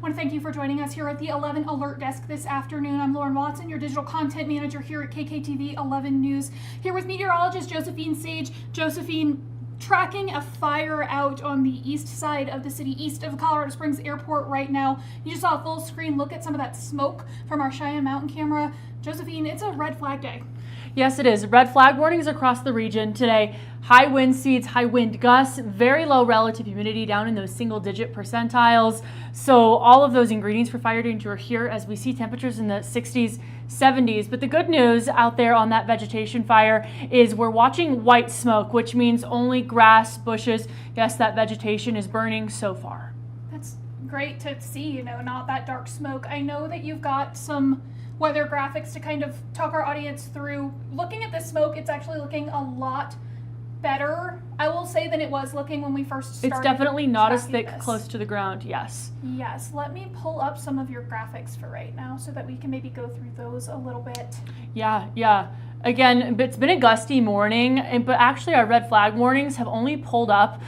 I want to thank you for joining us here at the 11 Alert Desk this afternoon. I'm Lauren Watson, your digital content manager here at KKTV 11 News. Here with meteorologist Josephine Sage. Josephine, tracking a fire out on the east side of the city, east of Colorado Springs Airport right now. You just saw a full screen look at some of that smoke from our Cheyenne Mountain camera. Josephine, it's a red flag day. Yes, it is. Red flag warnings across the region today. High wind speeds, high wind gusts, very low relative humidity down in those single-digit percentiles. So all of those ingredients for fire danger are here as we see temperatures in the 60s, 70s. But the good news out there on that vegetation fire is we're watching white smoke, which means only grass, bushes. Yes, that vegetation is burning so far. That's great to see, not that dark smoke. I know that you've got some weather graphics to kind of talk our audience through. Looking at the smoke, it's actually looking a lot better, I will say, than it was looking when we first started. It's definitely not as thick close to the ground, yes. Yes, let me pull up some of your graphics for right now so that we can maybe go through those a little bit. Yeah. Again, it's been a gusty morning, but actually our red flag warnings have only pulled up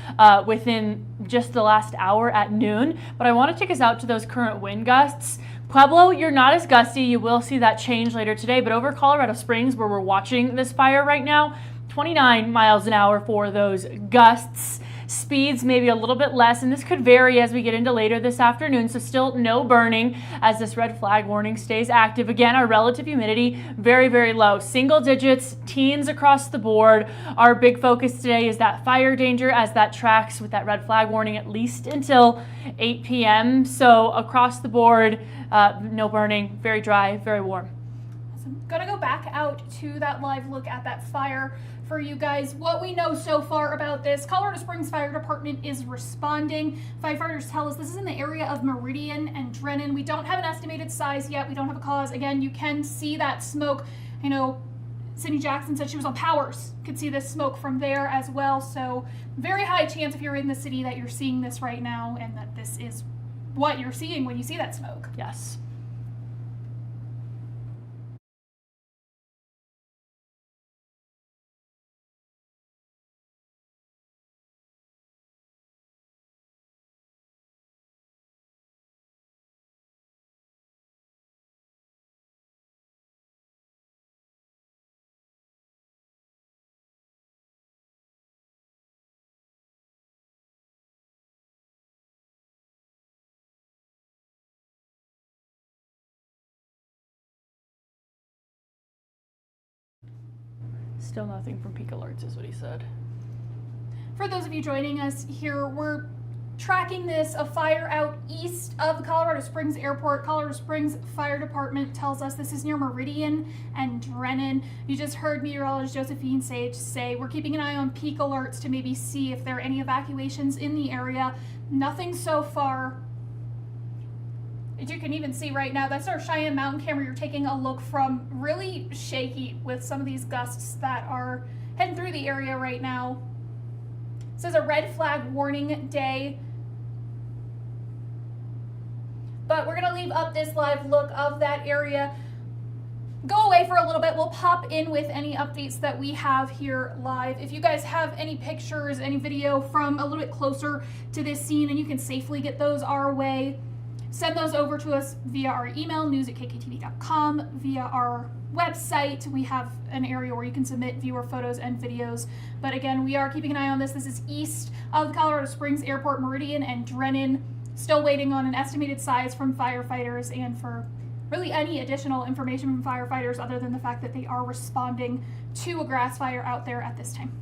within just the last hour at noon. But I want to take us out to those current wind gusts. Pueblo, you're not as gusty. You will see that change later today, but over Colorado Springs, where we're watching this fire right now, 29 miles an hour for those gusts. Speeds maybe a little bit less, and this could vary as we get into later this afternoon, so still no burning as this red flag warning stays active. Again, our relative humidity very, very low. Single digits, teens across the board. Our big focus today is that fire danger as that tracks with that red flag warning at least until 8 p.m. So across the board, no burning, very dry, very warm. I'm gonna go back out to that live look at that fire for you guys. What we know so far about this: Colorado Springs Fire Department is responding. Firefighters tell us this is in the area of Meridian and Drennan. We don't have an estimated size yet. We don't have a cause. Again, you can see that smoke. I know Cindy Jackson said she was on Powers. Could see this smoke from there as well. So very high chance if you're in the city that you're seeing this right now and that this is what you're seeing when you see that smoke. Yes. Still nothing from peak alerts is what he said. For those of you joining us here, we're tracking a fire out east of the Colorado Springs Airport. Colorado Springs Fire Department tells us this is near Meridian and Drennan. You just heard meteorologist Josephine Sage say we're keeping an eye on peak alerts to maybe see if there are any evacuations in the area. Nothing so far. As you can even see right now, that's our Cheyenne Mountain camera. You're taking a look from. Really shaky with some of these gusts that are heading through the area right now. This is a red flag warning day. But we're going to leave up this live look of that area. Go away for a little bit. We'll pop in with any updates that we have here live. If you guys have any pictures, any video from a little bit closer to this scene and you can safely get those our way, send those over to us via our email, news@kktv.com, via our website. We have an area where you can submit viewer photos and videos. But again, we are keeping an eye on this. This is east of the Colorado Springs Airport, Meridian and Drennan. Still waiting on an estimated size from firefighters and for really any additional information from firefighters other than the fact that they are responding to a grass fire out there at this time.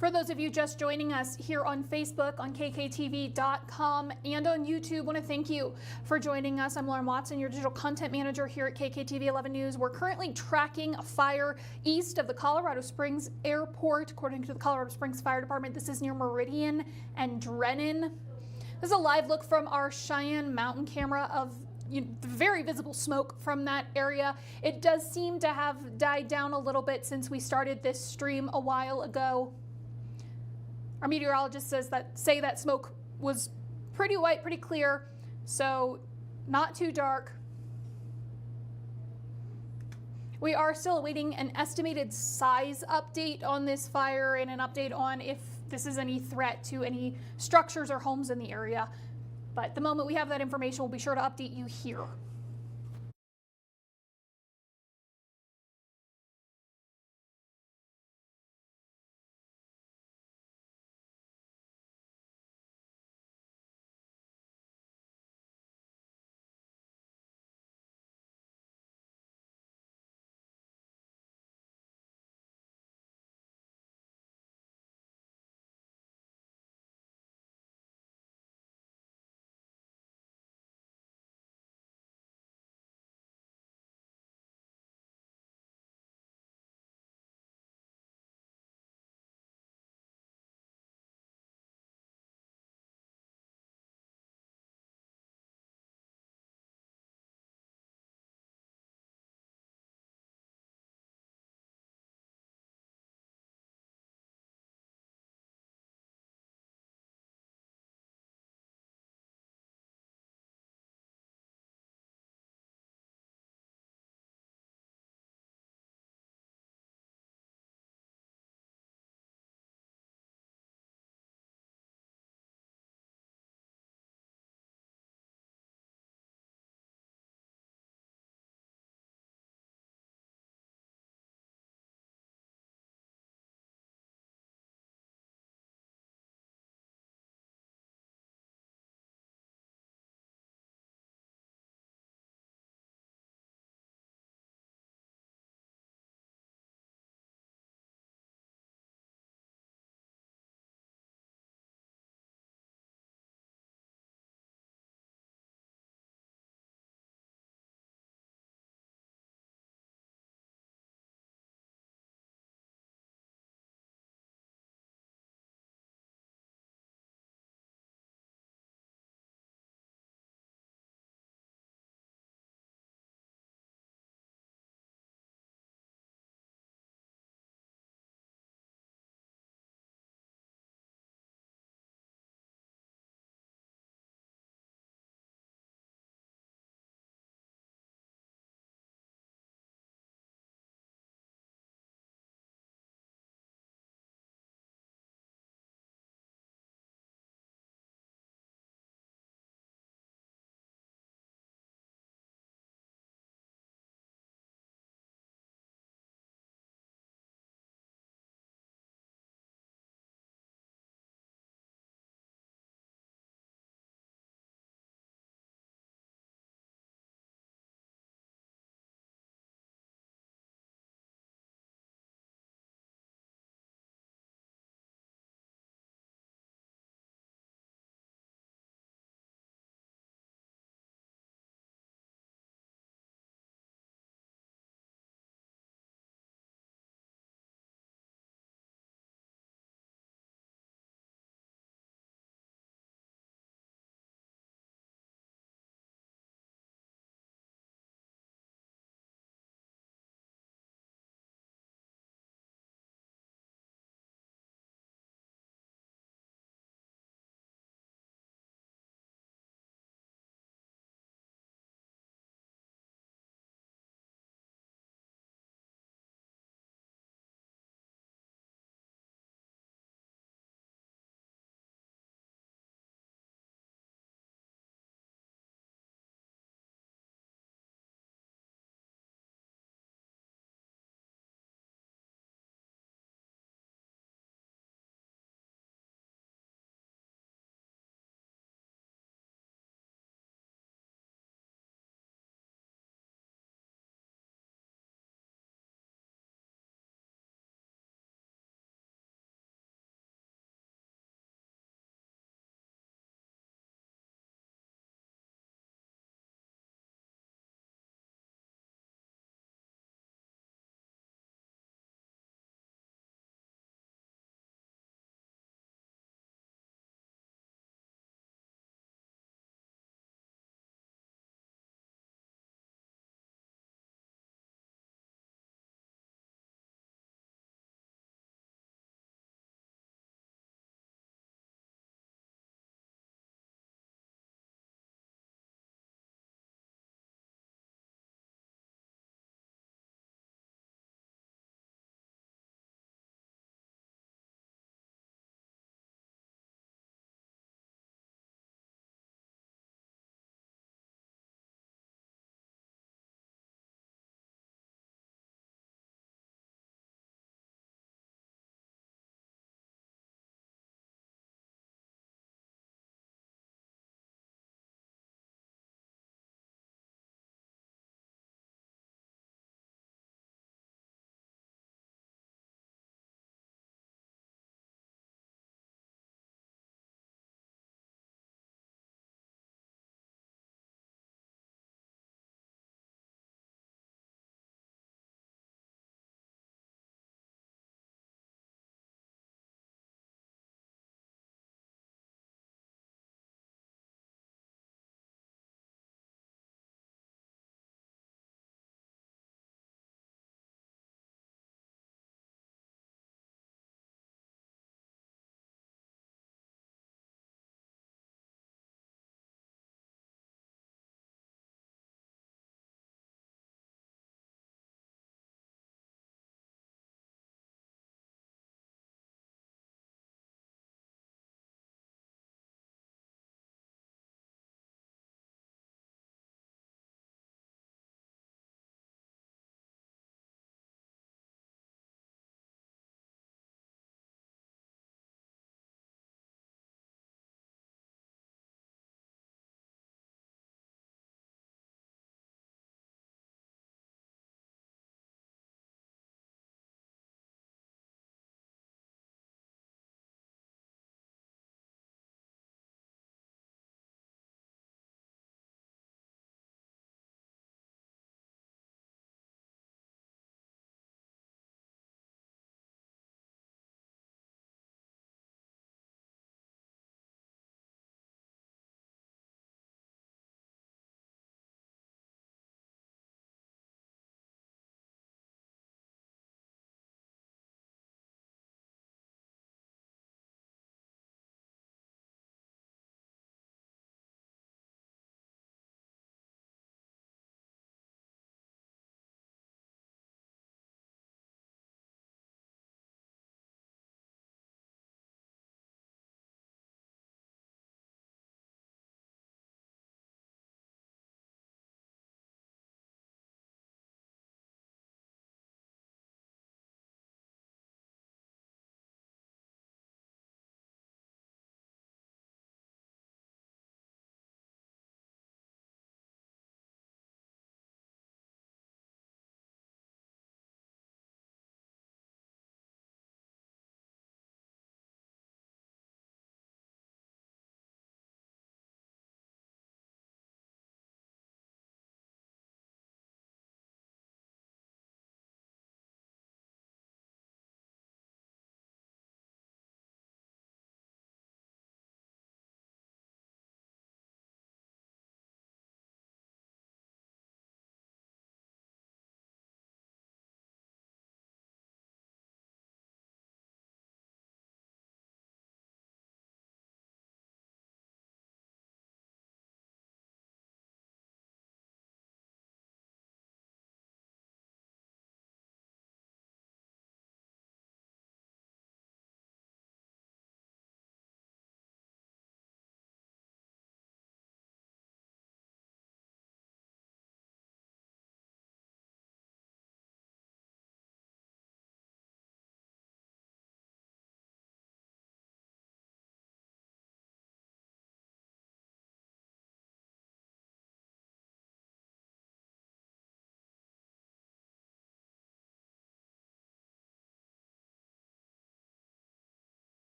For those of you just joining us here on Facebook, on KKTV.com, and on YouTube, I want to thank you for joining us. I'm Lauren Watson, your digital content manager here at KKTV 11 News. We're currently tracking a fire east of the Colorado Springs Airport, according to the Colorado Springs Fire Department. This is near Meridian and Drennan. This is a live look from our Cheyenne mountain camera of the very visible smoke from that area. It does seem to have died down a little bit since we started this stream a while ago. Our meteorologist says that smoke was pretty white, pretty clear, so not too dark. We are still awaiting an estimated size update on this fire and an update on if this is any threat to any structures or homes in the area. But the moment we have that information, we'll be sure to update you here.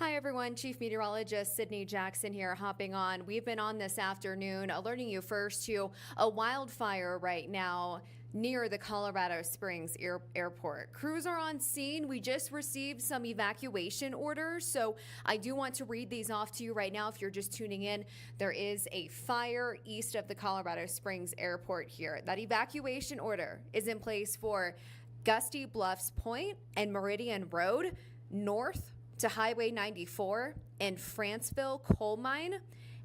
Hi everyone, Chief Meteorologist Sydney Jackson here hopping on. We've been on this afternoon alerting you first to a wildfire right now near the Colorado Springs airport. Crews are on scene. We just received some evacuation orders, so I do want to read these off to you right now if you're just tuning in. There is a fire east of the Colorado Springs airport here. That evacuation order is in place for Gusty Bluffs Point and Meridian Road north to Highway 94 and Franceville Coal Mine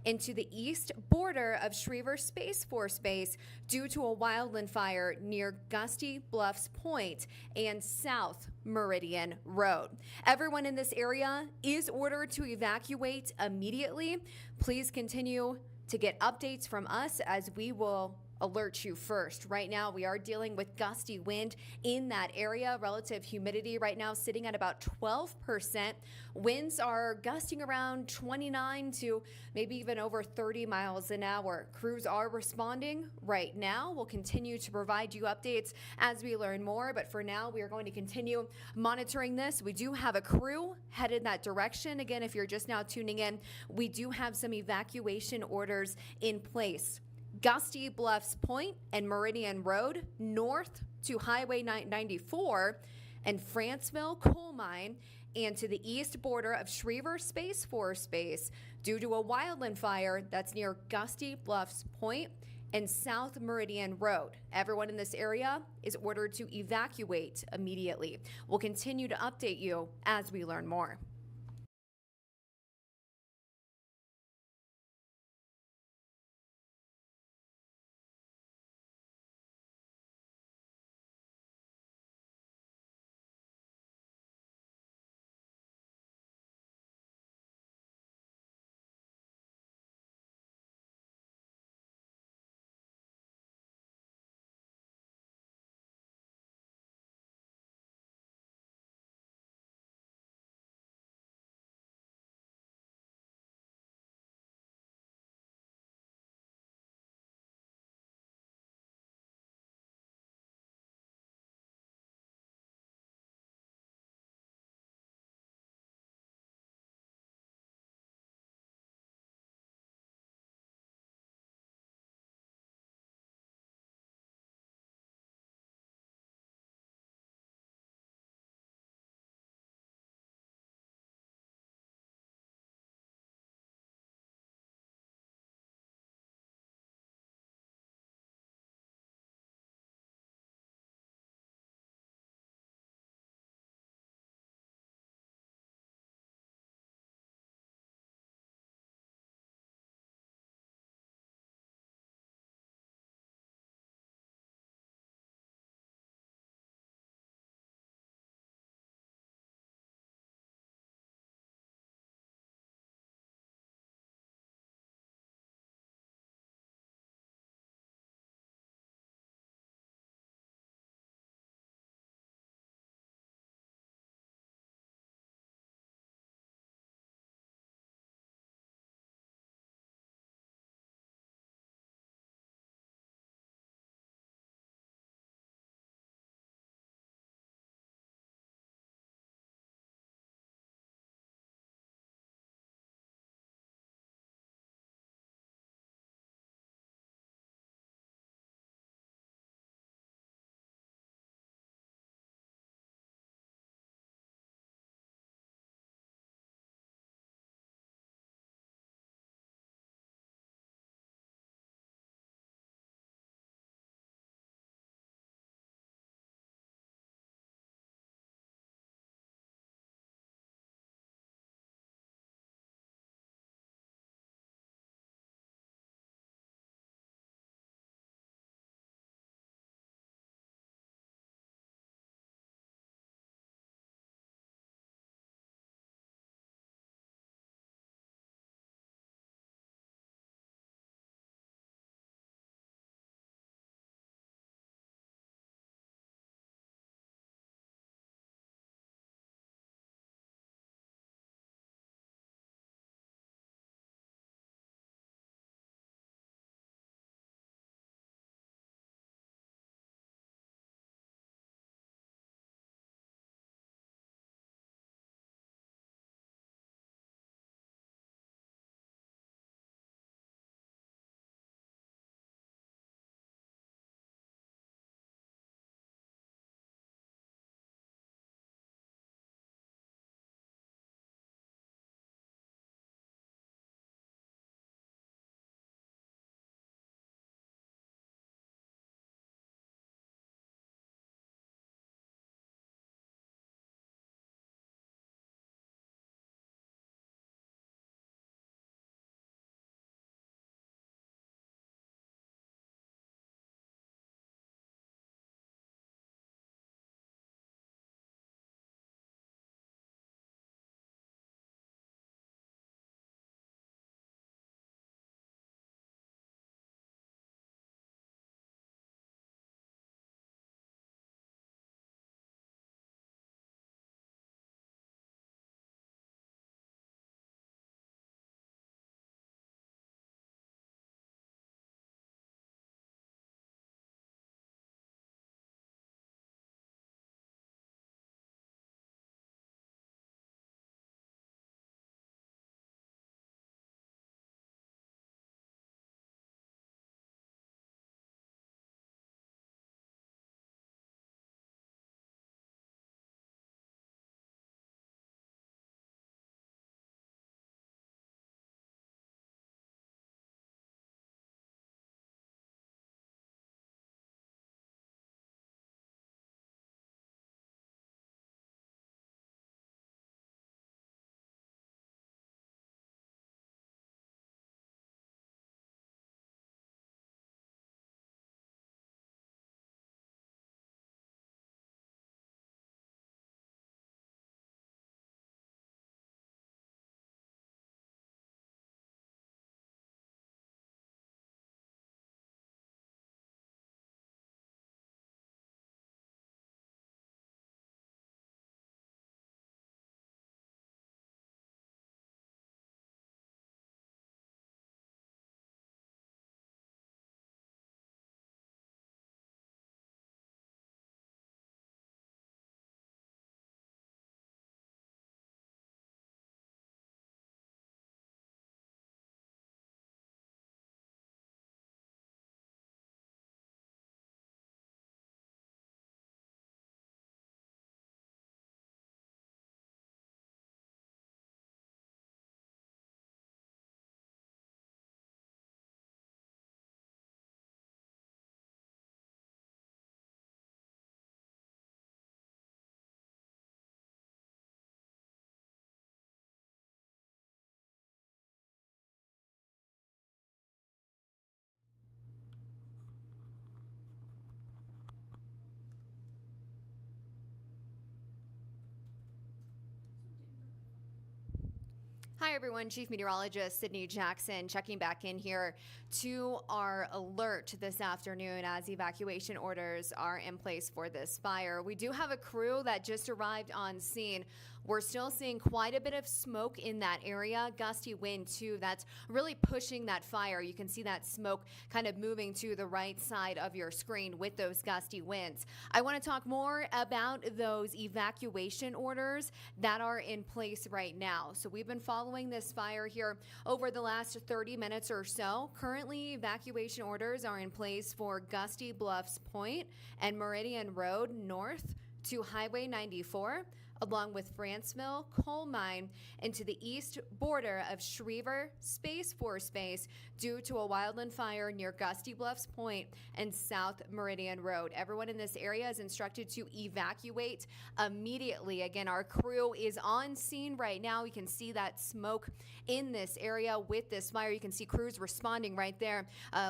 into the east border of Schriever Space Force Base due to a wildland fire near Gusty Bluffs Point and South Meridian Road. Everyone in this area is ordered to evacuate immediately. Please continue to get updates from us as we will alert you first. Right now, we are dealing with gusty wind in that area. Relative humidity right now sitting at about 12%. Winds are gusting around 29 to maybe even over 30 miles an hour. Crews are responding right now. We'll continue to provide you updates as we learn more, but for now, we are going to continue monitoring this. We do have a crew headed that direction. Again, if you're just now tuning in, we do have some evacuation orders in place. Gusty Bluffs Point and Meridian Road north to Highway 94 and Franceville Coal Mine and to the east border of Schriever Space Force Base due to a wildland fire that's near Gusty Bluffs Point and South Meridian Road. Everyone in this area is ordered to evacuate immediately. We'll continue to update you as we learn more. Hi, everyone. Chief Meteorologist Sydney Jackson checking back in here to our alert this afternoon as evacuation orders are in place for this fire. We do have a crew that just arrived on scene. We're still seeing quite a bit of smoke in that area. Gusty wind, too, that's really pushing that fire. You can see that smoke kind of moving to the right side of your screen with those gusty winds. I want to talk more about those evacuation orders that are in place right now. So we've been following this fire here over the last 30 minutes or so. Currently, evacuation orders are in place for Gusty Bluffs Point and Meridian Road north to Highway 94, along with Franceville Coal Mine into the east border of Schriever Space Force Base due to a wildland fire near Gusty Bluffs Point and South Meridian Road. Everyone in this area is instructed to evacuate immediately. Again, our crew is on scene right now. We can see that smoke in this area with this fire. You can see crews responding right there.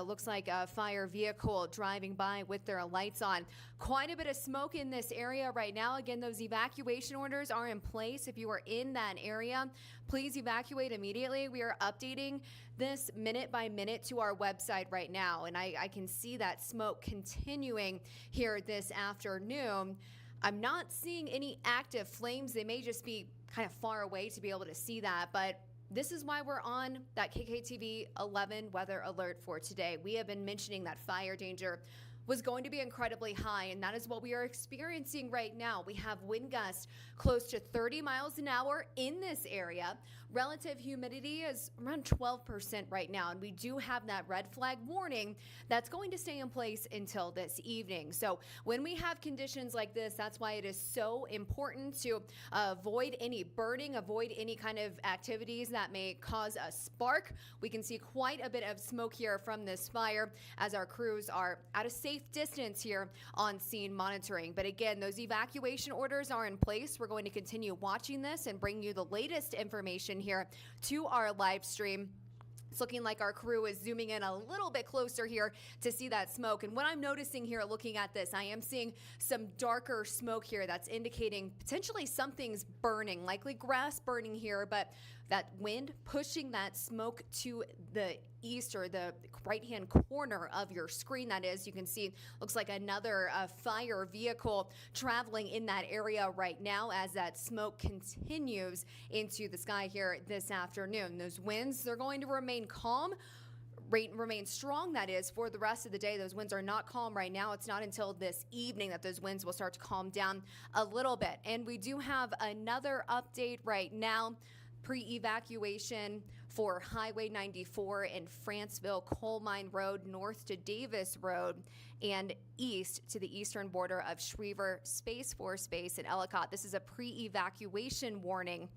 Looks like a fire vehicle driving by with their lights on. Quite a bit of smoke in this area right now. Again, those evacuation orders are in place. If you are in that area, please evacuate immediately. We are updating this minute by minute to our website right now, and I can see that smoke continuing here this afternoon. I'm not seeing any active flames. They may just be kind of far away to be able to see that, but this is why we're on that KKTV 11 weather alert for today. We have been mentioning that fire danger was going to be incredibly high, and that is what we are experiencing right now. We have wind gusts close to 30 miles an hour in this area. Relative humidity is around 12% right now, and we do have that red flag warning that's going to stay in place until this evening. So when we have conditions like this, that's why it is so important to avoid any burning, avoid any kind of activities that may cause a spark. We can see quite a bit of smoke here from this fire as our crews are at a safe distance here on scene monitoring. But again, those evacuation orders are in place. We're going to continue watching this and bring you the latest information here to our live stream. It's looking like our crew is zooming in a little bit closer here to see that smoke. And what I'm noticing here looking at this, I am seeing some darker smoke here that's indicating potentially something's burning, likely grass burning here, but that wind pushing that smoke to the east or the right-hand corner of your screen, that is. You can see, looks like another fire vehicle traveling in that area right now as that smoke continues into the sky here this afternoon. Those winds, they're going to remain calm. Remain strong, that is, for the rest of the day. Those winds are not calm right now. It's not until this evening that those winds will start to calm down a little bit. And we do have another update right now. Pre-evacuation for Highway 94 and Franceville Coal Mine Road north to Davis Road and east to the eastern border of Schriever Space Force Base in Ellicott. This is a pre-evacuation warning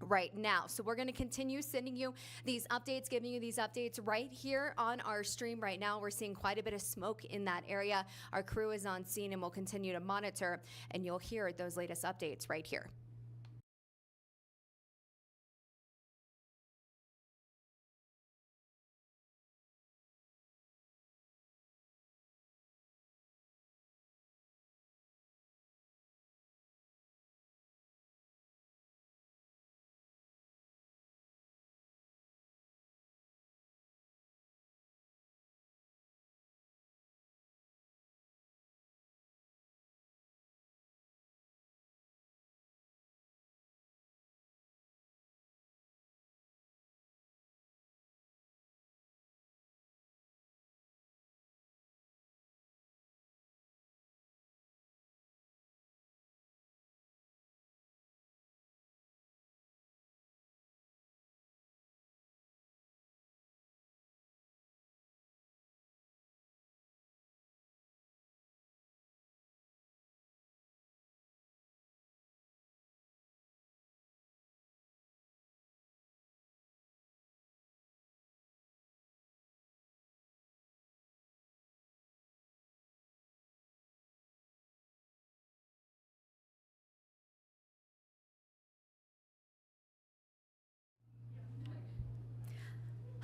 right now. So we're going to continue sending you these updates, giving you these updates right here on our stream right now. We're seeing quite a bit of smoke in that area. Our crew is on scene and will continue to monitor, and you'll hear those latest updates right here.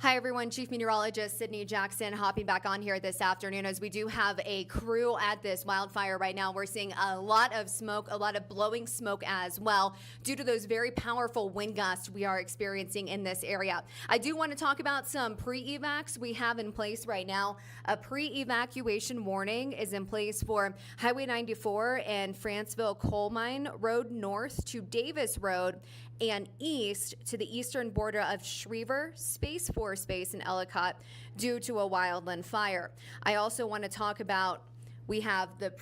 Hi, everyone. Chief Meteorologist Sydney Jackson hopping back on here this afternoon as we do have a crew at this wildfire right now. We're seeing a lot of smoke, a lot of blowing smoke as well due to those very powerful wind gusts we are experiencing in this area. I do want to talk about some pre-evacs we have in place right now. A pre-evacuation warning is in place for Highway 94 and Franceville Coal Mine Road north to Davis Road and east to the eastern border of Schriever, Space Force Base in Ellicott due to a wildland fire. I also want to talk about, we have the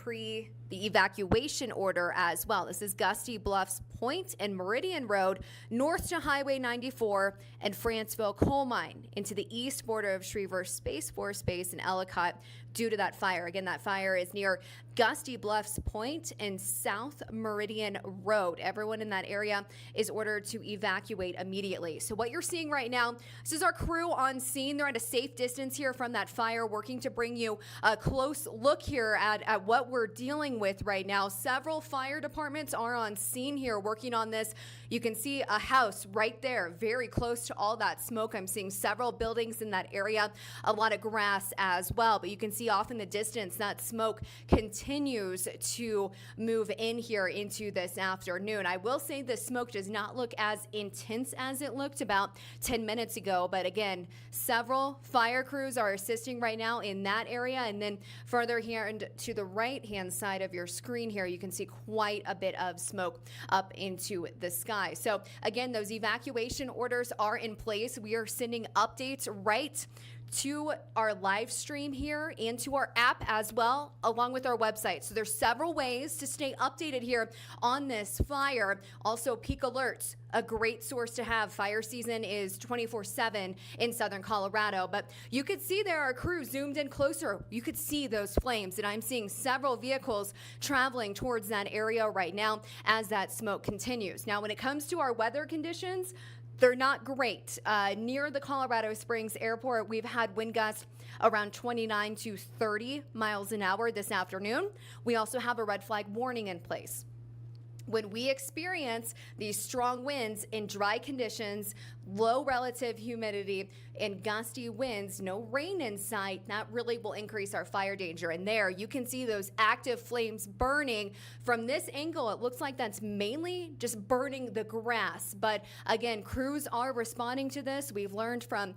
evacuation order as well. This is Gusty Bluffs Point and Meridian Road north to Highway 94 and Franceville Coal Mine into the east border of Schriever Space Force Base in Ellicott due to that fire. Again, that fire is near Gusty Bluffs Point and South Meridian Road. Everyone in that area is ordered to evacuate immediately. So what you're seeing right now, this is our crew on scene. They're at a safe distance here from that fire, working to bring you a close look here at what we're dealing with right now. Several fire departments are on scene here working on this. You can see a house right there, very close to all that smoke. I'm seeing several buildings in that area, a lot of grass as well, but you can see off in the distance that smoke continues to move in here into this afternoon. I will say the smoke does not look as intense as it looked about 10 minutes ago, but again, several fire crews are assisting right now in that area. And then further here and to the right hand side of your screen here, you can see quite a bit of smoke up into the sky. So again, those evacuation orders are in place. We are sending updates right to our live stream here and to our app as well, along with our website. So there's several ways to stay updated here on this fire. Also, peak alerts, a great source to have. Fire season is 24/7 in southern Colorado, but you could see there are crews zoomed in closer. You could see those flames, and I'm seeing several vehicles traveling towards that area right now as that smoke continues. Now, when it comes to our weather conditions, they're not great. Near the Colorado Springs Airport, we've had wind gusts around 29 to 30 miles an hour this afternoon. We also have a red flag warning in place. When we experience these strong winds in dry conditions, low relative humidity, and gusty winds, no rain in sight, that really will increase our fire danger. And there you can see those active flames burning. From this angle, it looks like that's mainly just burning the grass. But again, crews are responding to this. We've learned from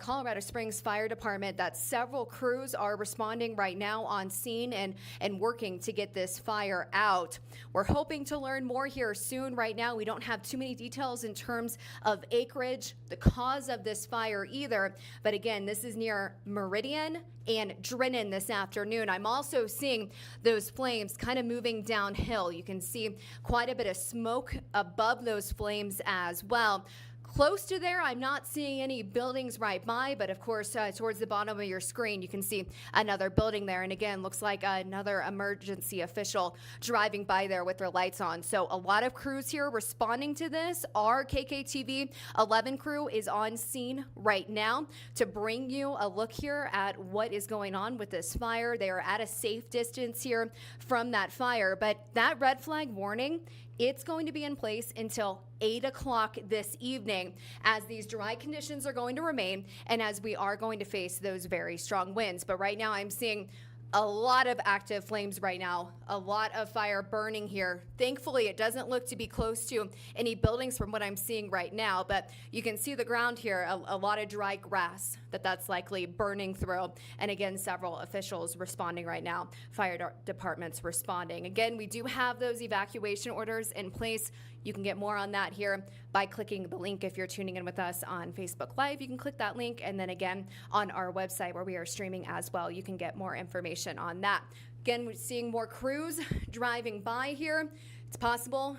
Colorado Springs Fire Department that several crews are responding right now on scene and working to get this fire out. We're hoping to learn more here soon. Right now, we don't have too many details in terms of acreage, the cause of this fire either. But again, this is near Meridian and Drennan this afternoon. I'm also seeing those flames kind of moving downhill. You can see quite a bit of smoke above those flames as well. Close to there, I'm not seeing any buildings right by, but of course, towards the bottom of your screen, you can see another building there. And again, looks like another emergency official driving by there with their lights on. So a lot of crews here responding to this. Our KKTV 11 crew is on scene right now to bring you a look here at what is going on with this fire. They are at a safe distance here from that fire, but that red flag warning, it's going to be in place until 8 o'clock this evening as these dry conditions are going to remain and as we are going to face those very strong winds. But right now I'm seeing a lot of active flames right now, a lot of fire burning here. Thankfully, it doesn't look to be close to any buildings from what I'm seeing right now, but you can see the ground here, a lot of dry grass that's likely burning through. And again, several officials responding right now, fire departments responding. Again, we do have those evacuation orders in place. You can get more on that here by clicking the link. If you're tuning in with us on Facebook Live, you can click that link. And then again, on our website where we are streaming as well, you can get more information on that. Again, we're seeing more crews driving by here. It's possible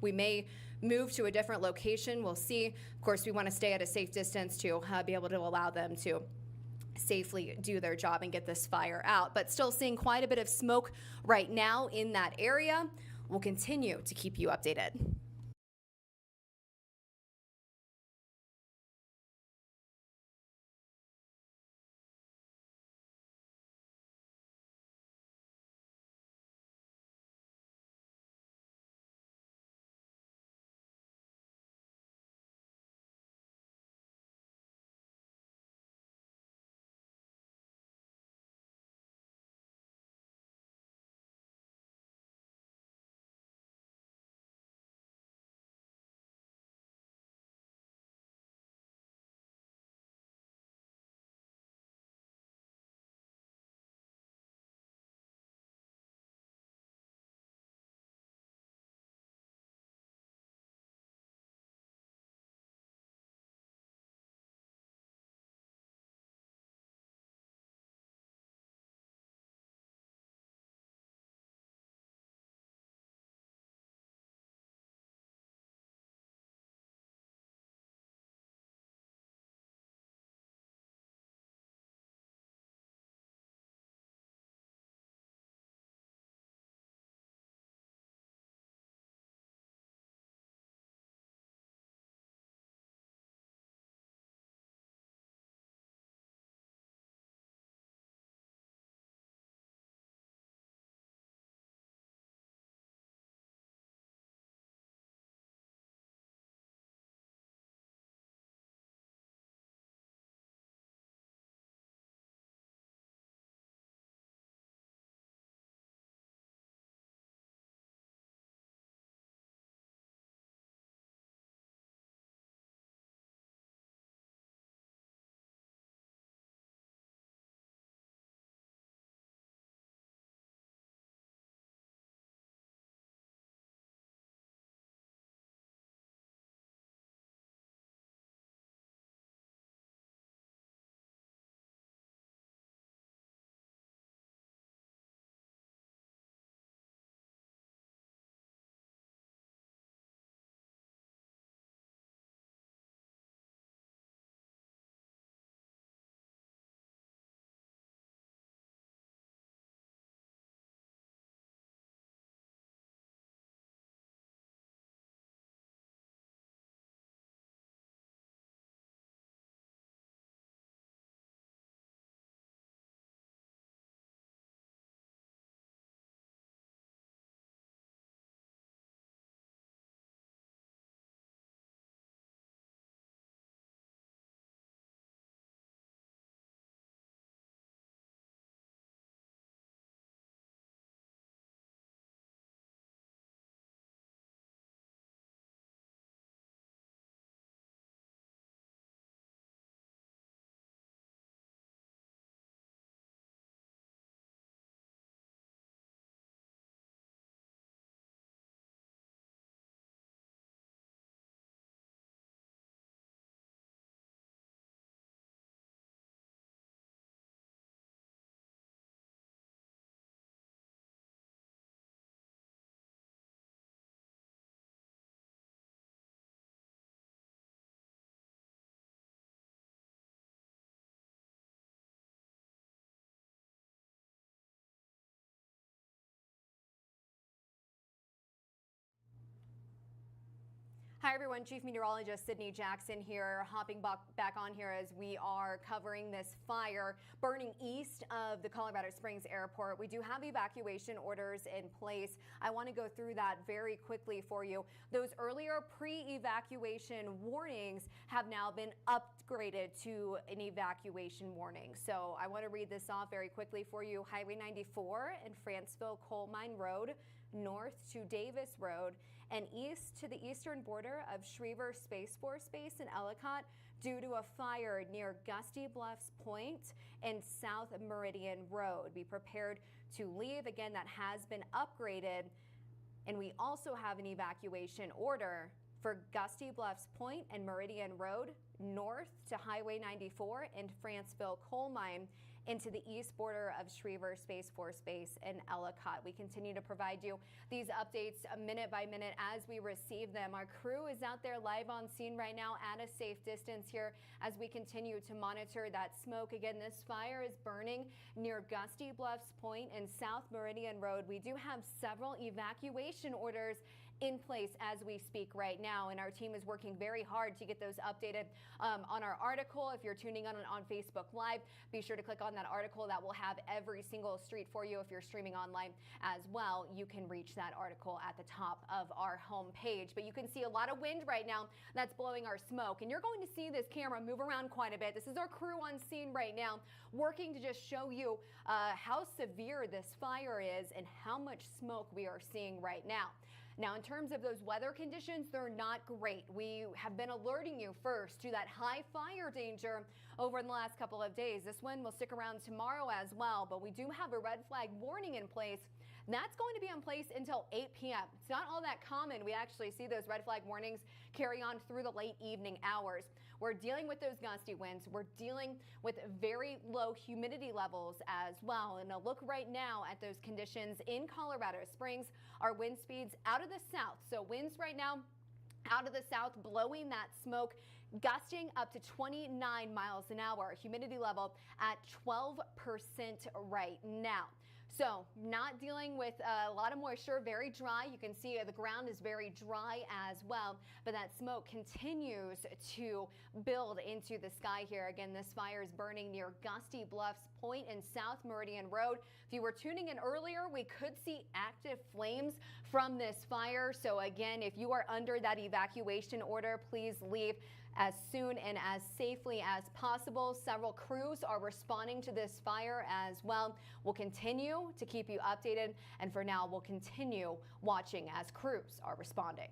we may move to a different location. We'll see. Of course, we want to stay at a safe distance to be able to allow them to safely do their job and get this fire out. But still seeing quite a bit of smoke right now in that area. We'll continue to keep you updated. Hi everyone, Chief Meteorologist Sydney Jackson here, hopping back on here as we are covering this fire burning east of the Colorado Springs Airport. We do have evacuation orders in place. I want to go through that very quickly for you. Those earlier pre-evacuation warnings have now been upgraded to an evacuation warning. So I want to read this off very quickly for you. Highway 94 and Franceville Coal Mine Road, north to Davis Road, and east to the eastern border of Schriever Space Force Base in Ellicott due to a fire near Gusty Bluffs Point and South Meridian Road. Be prepared to leave. Again, that has been upgraded. And we also have an evacuation order for Gusty Bluffs Point and Meridian Road north to Highway 94 and Franceville Coal Mine into the east border of Schriever Space Force Base in Ellicott. We continue to provide you these updates minute by minute as we receive them. Our crew is out there live on scene right now at a safe distance here as we continue to monitor that smoke. Again, this fire is burning near Gusty Bluffs Point and South Meridian Road. We do have several evacuation orders in place as we speak right now, and our team is working very hard to get those updated on our article. If you're tuning on Facebook Live, be sure to click on that article. That will have every single street for you. If you're streaming online as well, you can reach that article at the top of our homepage. But you can see a lot of wind right now that's blowing our smoke, and you're going to see this camera move around quite a bit. This is our crew on scene right now, working to just show you how severe this fire is and how much smoke we are seeing right now. Now, in terms of those weather conditions, they're not great. We have been alerting you first to that high fire danger over the last couple of days. This one will stick around tomorrow as well, but we do have a red flag warning in place. That's going to be in place until 8 p.m. It's not all that common. We actually see those red flag warnings carry on through the late evening hours. We're dealing with those gusty winds. We're dealing with very low humidity levels as well. And a look right now at those conditions in Colorado Springs, our wind speeds out of the south. So winds right now out of the south blowing that smoke, gusting up to 29 miles an hour. Humidity level at 12% right now. So not dealing with a lot of moisture, very dry. You can see the ground is very dry as well, but that smoke continues to build into the sky here. Again, this fire is burning near Gusty Bluffs Point and South Meridian Road. If you were tuning in earlier, we could see active flames from this fire. So again, if you are under that evacuation order, please leave as soon and as safely as possible. Several crews are responding to this fire as well. We'll continue to keep you updated, and for now, we'll continue watching as crews are responding.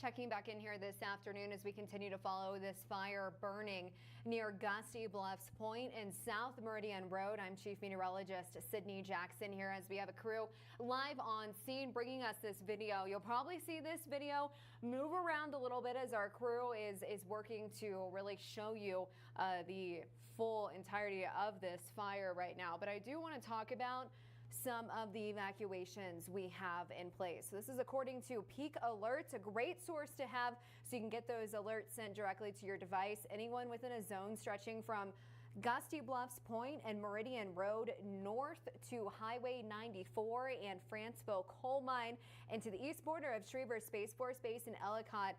Checking back in here this afternoon as we continue to follow this fire burning near Gusty Bluffs Point and South Meridian Road. I'm Chief Meteorologist Sydney Jackson here as we have a crew live on scene bringing us this video. You'll probably see this video move around a little bit as our crew is working to really show you the full entirety of this fire right now. But I do want to talk about some of the evacuations we have in place. So this is according to Peak Alerts, a great source to have so you can get those alerts sent directly to your device. Anyone within a zone stretching from Gusty Bluffs Point and Meridian Road north to Highway 94 and Franceville Coal Mine and to the east border of Schriever Space Force Base in Ellicott,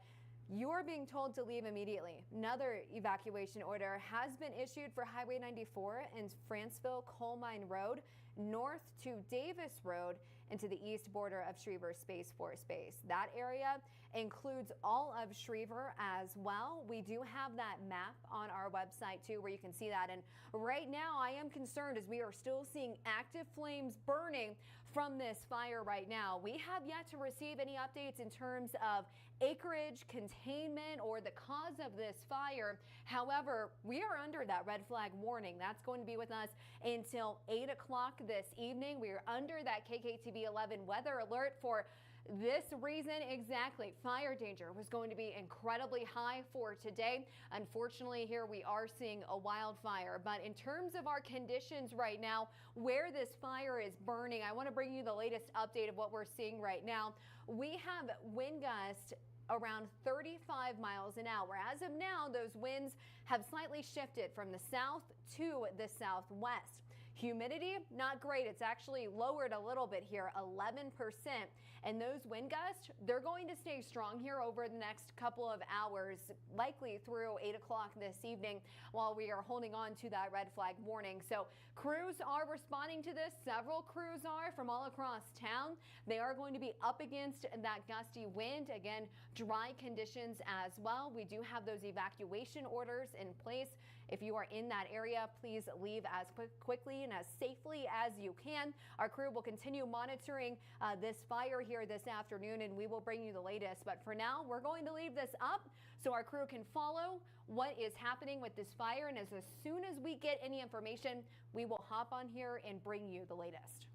you are being told to leave immediately. Another evacuation order has been issued for Highway 94 and Franceville Coal Mine Road north to Davis Road and to the east border of Schriever Space Force Base. That area includes all of Schriever as well. We do have that map on our website too where you can see that. And right now I am concerned as we are still seeing active flames burning from this fire right now. We have yet to receive any updates in terms of acreage, containment, or the cause of this fire. However, we are under that red flag warning. That's going to be with us until 8 o'clock this evening. We are under that KKTV 11 weather alert for this reason exactly. Fire danger was going to be incredibly high for today. Unfortunately, here we are seeing a wildfire. But in terms of our conditions right now, where this fire is burning, I want to bring you the latest update of what we're seeing right now. We have wind gusts around 35 miles an hour. As of now, those winds have slightly shifted from the south to the southwest. Humidity, not great. It's actually lowered a little bit here, 11%. And those wind gusts, they're going to stay strong here over the next couple of hours, likely through 8 o'clock this evening while we are holding on to that red flag warning. So crews are responding to this. Several crews are from all across town. They are going to be up against that gusty wind. Again, dry conditions as well. We do have those evacuation orders in place. If you are in that area, please leave as quickly and as safely as you can. Our crew will continue monitoring this fire here this afternoon, and we will bring you the latest. But for now, we're going to leave this up so our crew can follow what is happening with this fire. And as soon as we get any information, we will hop on here and bring you the latest.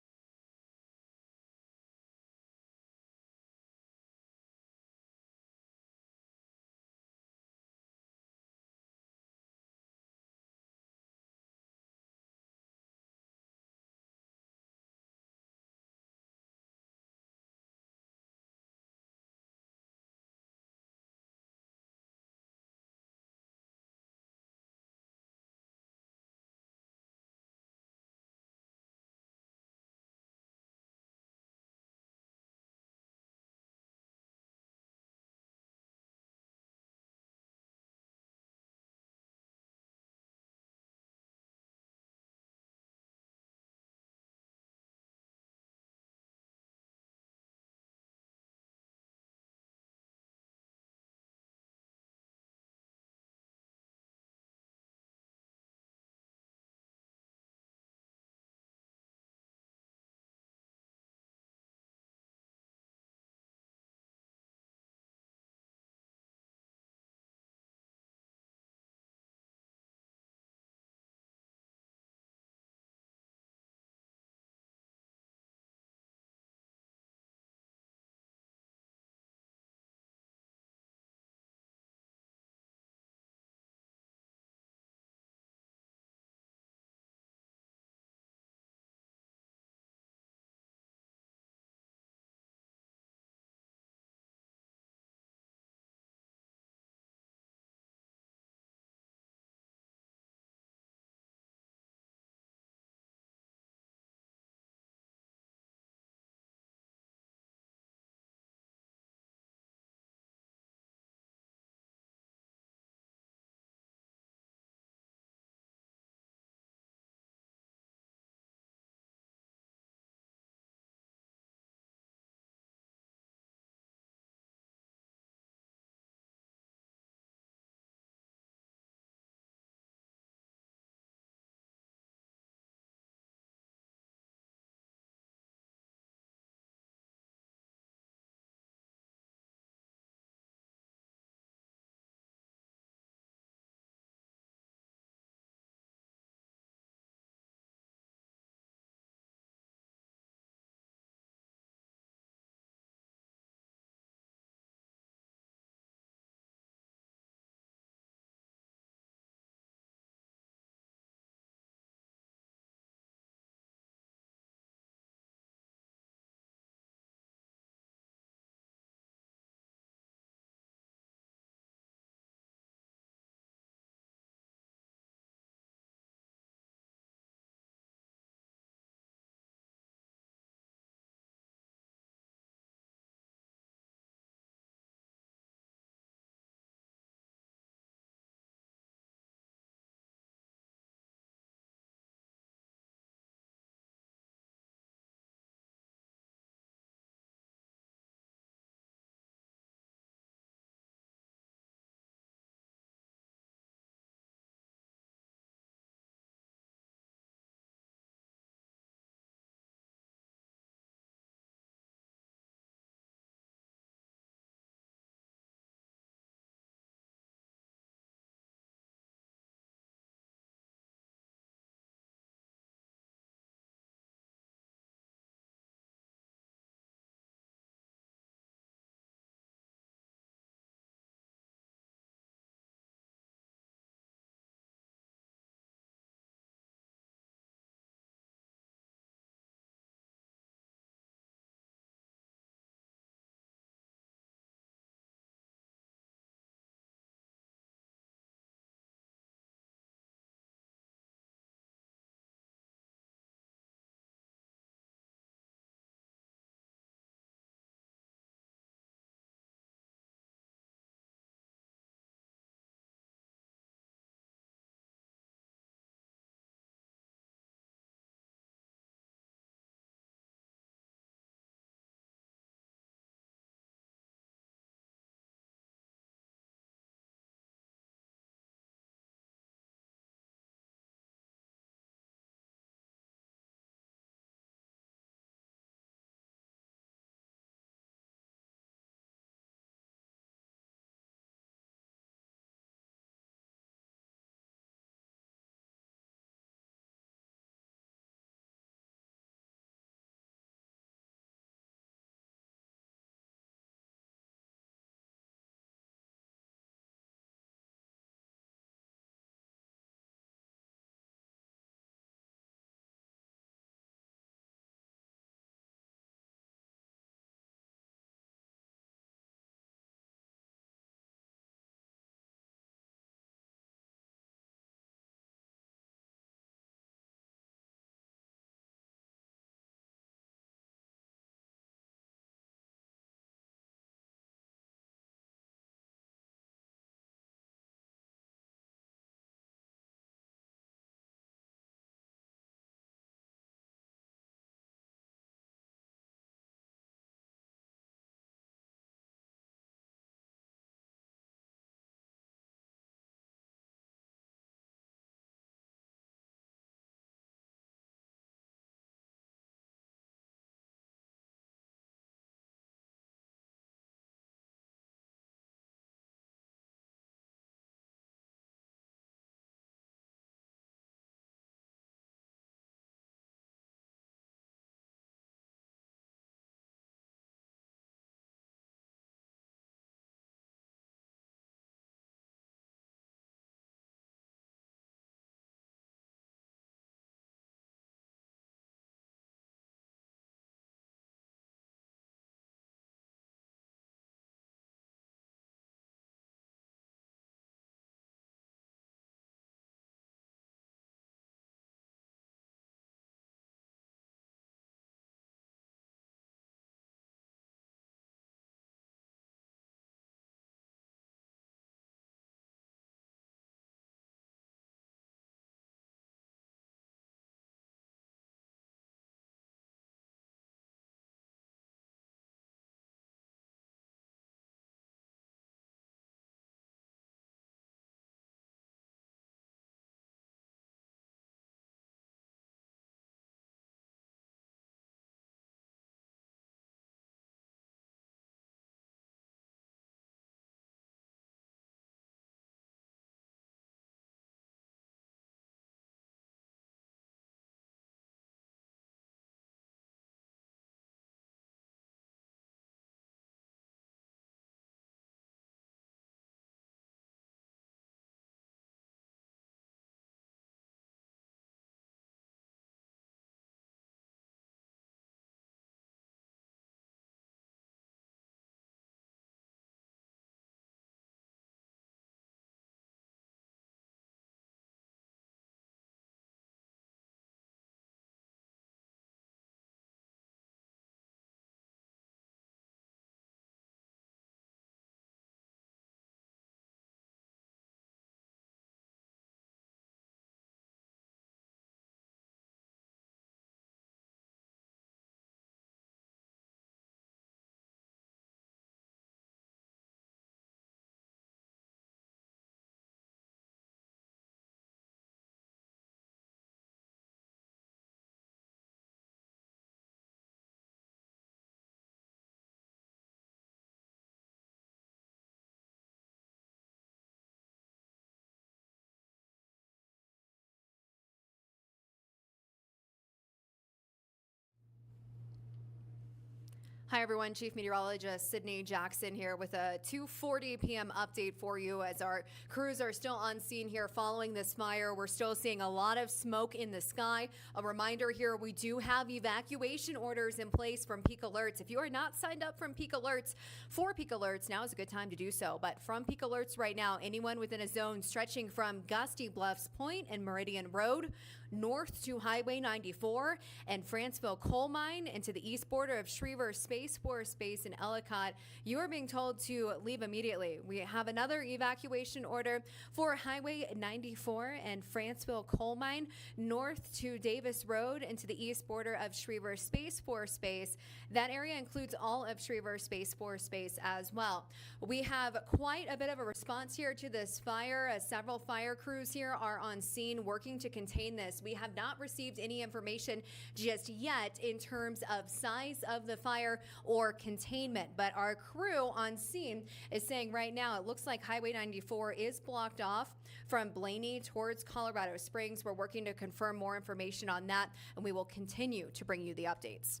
Hi, everyone. Chief Meteorologist Sydney Jackson here with a 2:40 p.m. update for you as our crews are still on scene here following this fire. We're still seeing a lot of smoke in the sky. A reminder here, we do have evacuation orders in place from Peak Alerts. If you are not signed up from Peak Alerts, for Peak Alerts, now is a good time to do so. But from Peak Alerts right now, anyone within a zone stretching from Gusty Bluffs Point and Meridian Road north to Highway 94 and Franceville Coal Mine into the east border of Schriever Space Force Base in Ellicott, you are being told to leave immediately. We have another evacuation order for Highway 94 and Franceville Coal Mine north to Davis Road into the east border of Schriever Space Force Base. That area includes all of Schriever Space Force Base as well. We have quite a bit of a response here to this fire, as several fire crews here are on scene working to contain this. We have not received any information just yet in terms of size of the fire or containment, but our crew on scene is saying right now it looks like Highway 94 is blocked off from Blaney towards Colorado Springs. We're working to confirm more information on that, and we will continue to bring you the updates.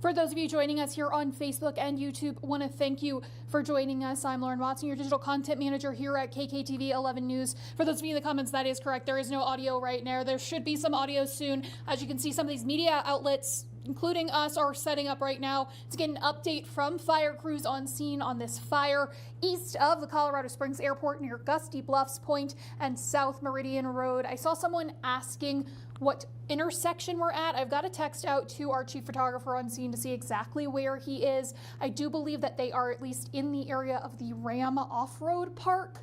For those of you joining us here on Facebook and YouTube, want to thank you for joining us. I'm Lauren Watson, your digital content manager here at KKTV 11 News. For those of you in the comments, that is correct. There is no audio right now. There should be some audio soon. As you can see, some of these media outlets, including us, are setting up right now to get an update from fire crews on scene on this fire east of the Colorado Springs Airport near Gusty Bluffs Point and South Meridian Road. I saw someone asking what intersection we're at. I've got a text out to our chief photographer on scene to see exactly where he is. I do believe that they are at least in the area of the Ram Off-Road Park.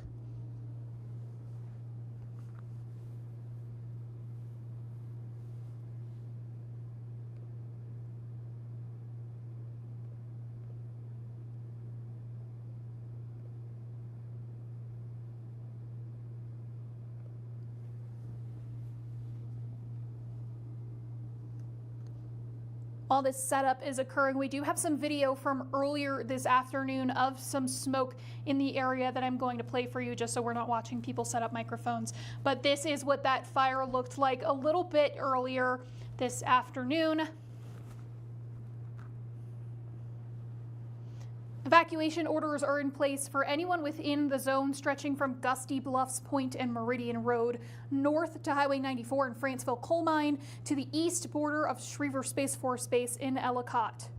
While this setup is occurring, we do have some video from earlier this afternoon of some smoke in the area that I'm going to play for you, just so we're not watching people set up microphones. But this is what that fire looked like a little bit earlier this afternoon. Evacuation orders are in place for anyone within the zone stretching from Gusty Bluffs Point and Meridian Road north to Highway 94 in Franceville Coal Mine to the east border of Schriever Space Force Base in Ellicott.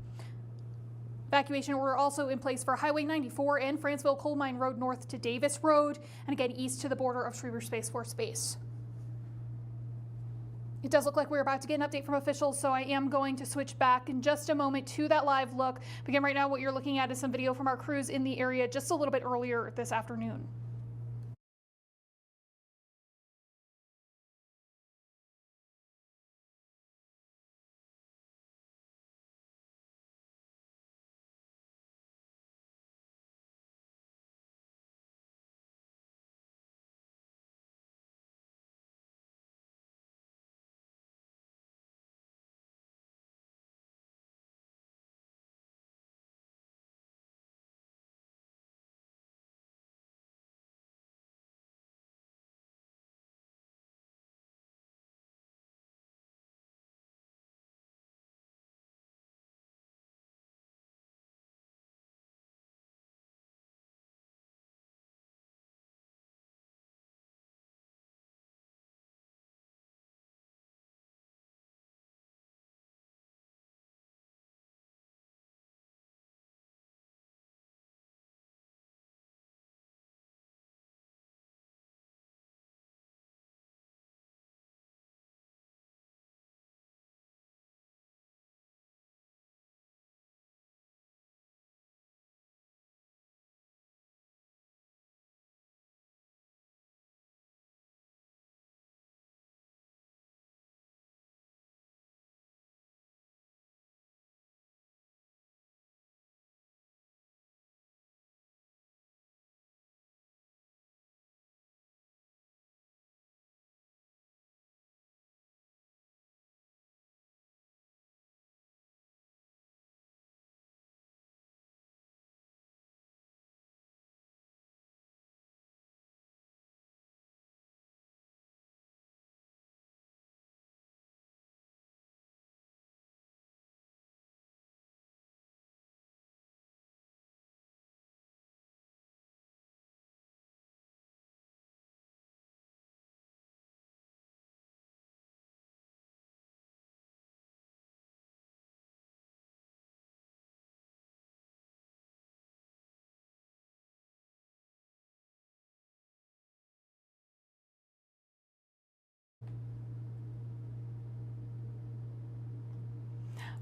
Evacuation order also in place for Highway 94 and Franceville Coal Mine Road north to Davis Road and again east to the border of Schriever Space Force Base. It does look like we're about to get an update from officials, so I am going to switch back in just a moment to that live look. But again, right now what you're looking at is some video from our crews in the area just a little bit earlier this afternoon.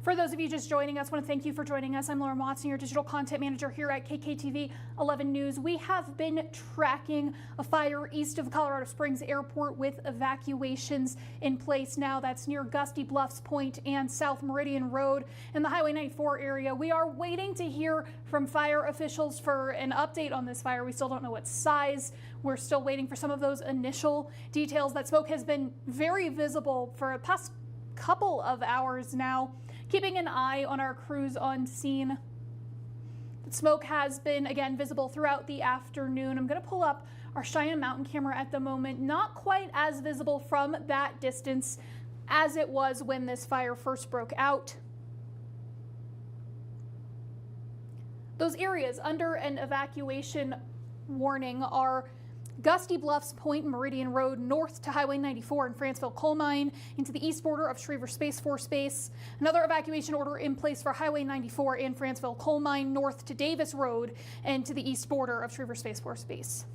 For those of you just joining us, I want to thank you for joining us. I'm Lauren Watson, your digital content manager here at KKTV 11 News. We have been tracking a fire east of Colorado Springs Airport with evacuations in place now. That's near Gusty Bluffs Point and South Meridian Road in the Highway 94 area. We are waiting to hear from fire officials for an update on this fire. We still don't know what size. We're still waiting for some of those initial details. That smoke has been very visible for the past couple of hours now. Keeping an eye on our crews on scene. The smoke has been, again, visible throughout the afternoon. I'm going to pull up our Cheyenne Mountain camera at the moment. Not quite as visible from that distance as it was when this fire first broke out. Those areas under an evacuation warning are Gusty Bluffs Point Meridian Road north to Highway 94 in Franceville Coal Mine into the east border of Schriever Space Force Base. Another evacuation order in place for Highway 94 and Franceville Coal Mine north to Davis Road and to the east border of Schriever Space Force Base.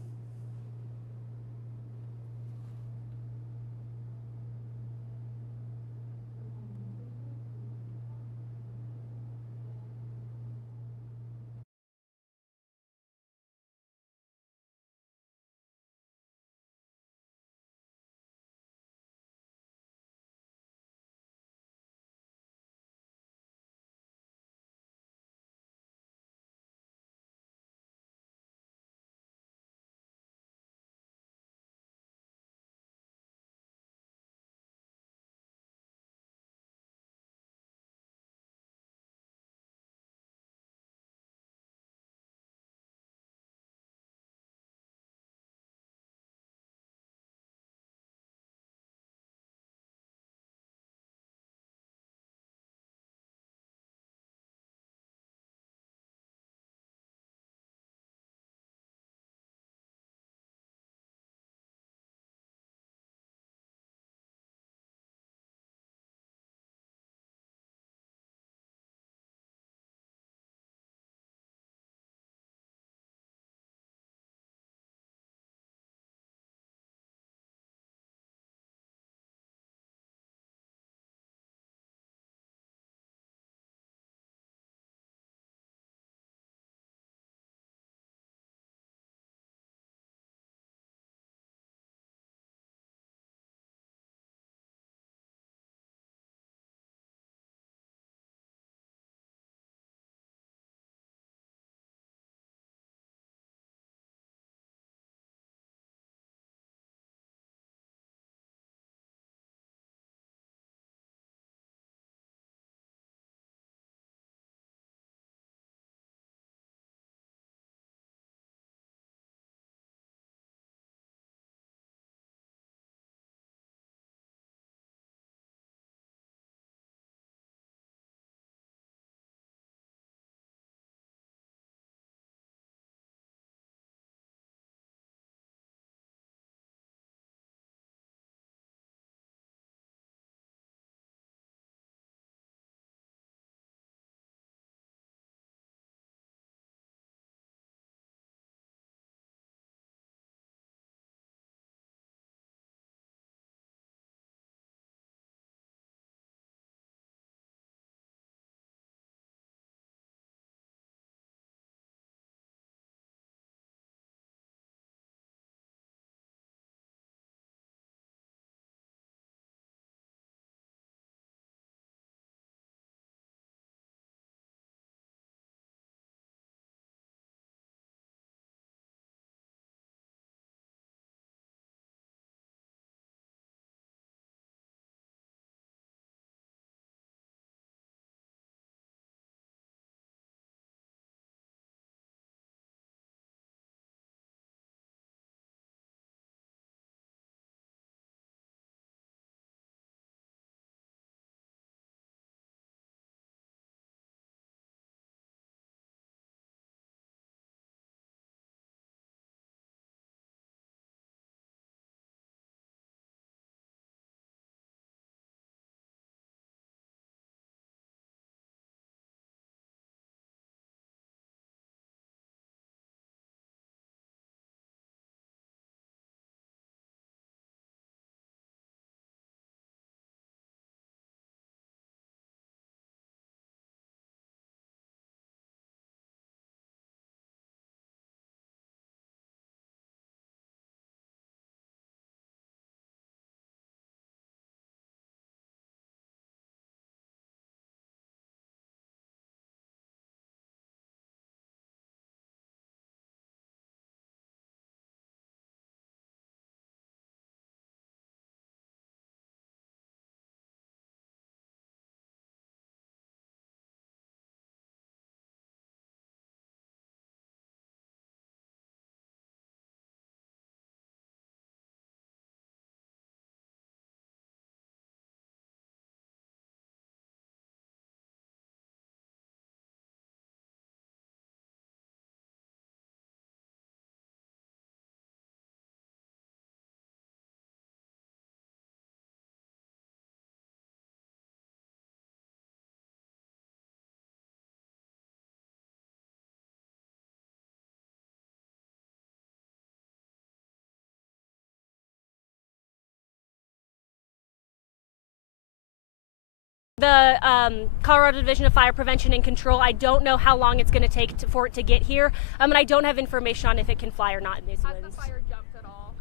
The Colorado Division of Fire Prevention and Control, I don't know how long it's going to take for it to get here, and I don't have information on if it can fly or not in these winds. Has the fire jumped at all?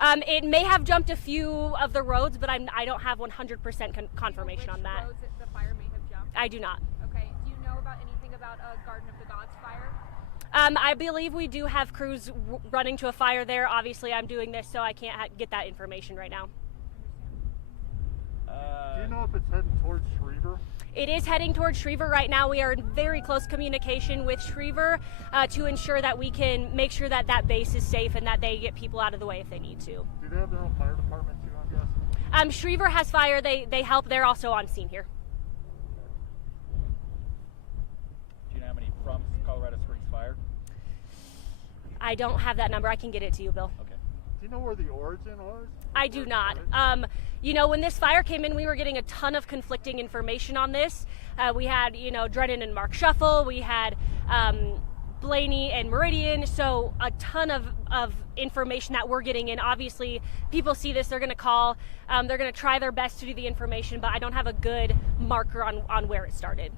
It may have jumped a few of the roads, but I don't have 100% confirmation on that. Roads the fire may have jumped? I do not. Okay. Do you know about anything about a Garden of the Gods fire? I believe we do have crews running to a fire there. Obviously, I'm doing this, so I can't get that information right now. Do you know if it's heading towards Schriever? It is heading towards Schriever right now. We are in very close communication with Schriever to ensure that we can make sure that that base is safe and that they get people out of the way if they need to. Do they have their own fire department too, I'm guessing? Schriever has fire. They help. They're also on scene here. Do you know how many from Colorado Springs fire? I don't have that number. I can get it to you, Bill. Okay. Do you know where the origin was? I do not. When this fire came in, we were getting a ton of conflicting information on this. We had, Drennan and Mark Shuffle. We had Blaney and Meridian. So a ton of information that we're getting in. Obviously, people see this, they're going to call. They're going to try their best to do the information, but I don't have a good marker on where it started.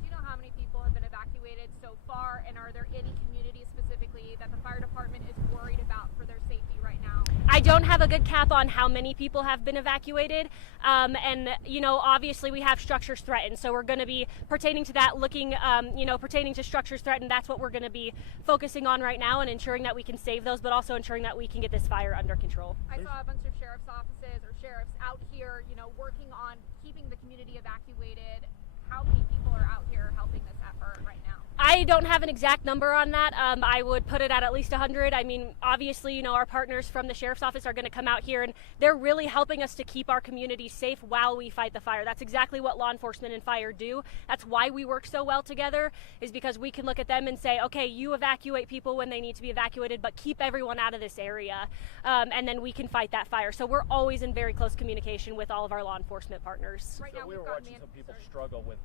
Do you know how many people have been evacuated so far, and are there any communities specifically that the fire department is worried about for their safety right now? I don't have a good cap on how many people have been evacuated. Obviously we have structures threatened. So we're going to be pertaining to that, looking, pertaining to structures threatened. That's what we're going to be focusing on right now and ensuring that we can save those, but also ensuring that we can get this fire under control. I saw a bunch of sheriff's offices or sheriffs out here, working on keeping the community evacuated. How many people are out here helping this effort right now? I don't have an exact number on that. I would put it at least 100. I mean, obviously, our partners from the sheriff's office are going to come out here, and they're really helping us to keep our community safe while we fight the fire. That's exactly what law enforcement and fire do. That's why we work so well together, is because we can look at them and say, okay, you evacuate people when they need to be evacuated, but keep everyone out of this area, and then we can fight that fire. So we're always in very close communication with all of our law enforcement partners. Right So now we were watching some people struggle with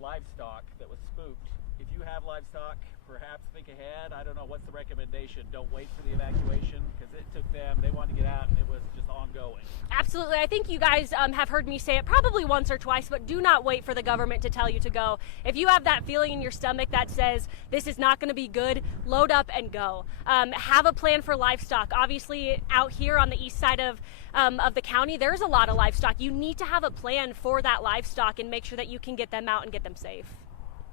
livestock that was spooked. If you have livestock, perhaps think ahead. I don't know, what's the recommendation? Don't wait for the evacuation, because it took them, they wanted to get out and it was just ongoing. Absolutely. I think you guys have heard me say it probably once or twice, but do not wait for the government to tell you to go. If you have that feeling in your stomach that says this is not going to be good, load up and go. Have a plan for livestock. Obviously, out here on the east side of the county, there's a lot of livestock. You need to have a plan for that livestock and make sure that you can get them out and get them safe.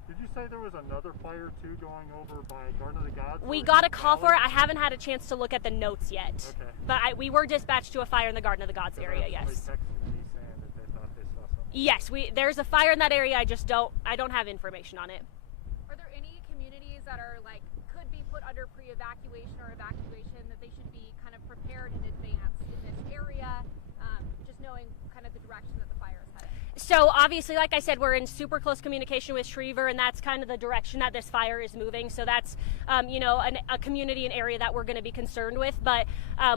Did you say there was another fire too going over by Garden of the Gods? We got a call for it. I haven't had a chance to look at the notes yet. Okay. But we were dispatched to a fire in the Garden of the Gods area, yes. Somebody texted me saying that they thought they saw something. Yes, there's a fire in that area. I don't have information on it. Are there any communities that are could be put under pre-evacuation or evacuation that they should be kind of prepared in advance in this area, just knowing kind of the direction that the fire is headed? So obviously, like I said, we're in super close communication with Schriever, and that's kind of the direction that this fire is moving. So that's, a community and area that we're going to be concerned with. But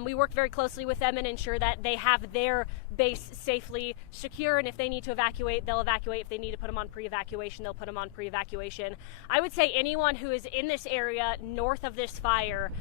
we work very closely with them and ensure that they have their base safely secure. And if they need to evacuate, they'll evacuate. If they need to put them on pre-evacuation, they'll put them on pre-evacuation. I would say anyone who is in this area north of this fire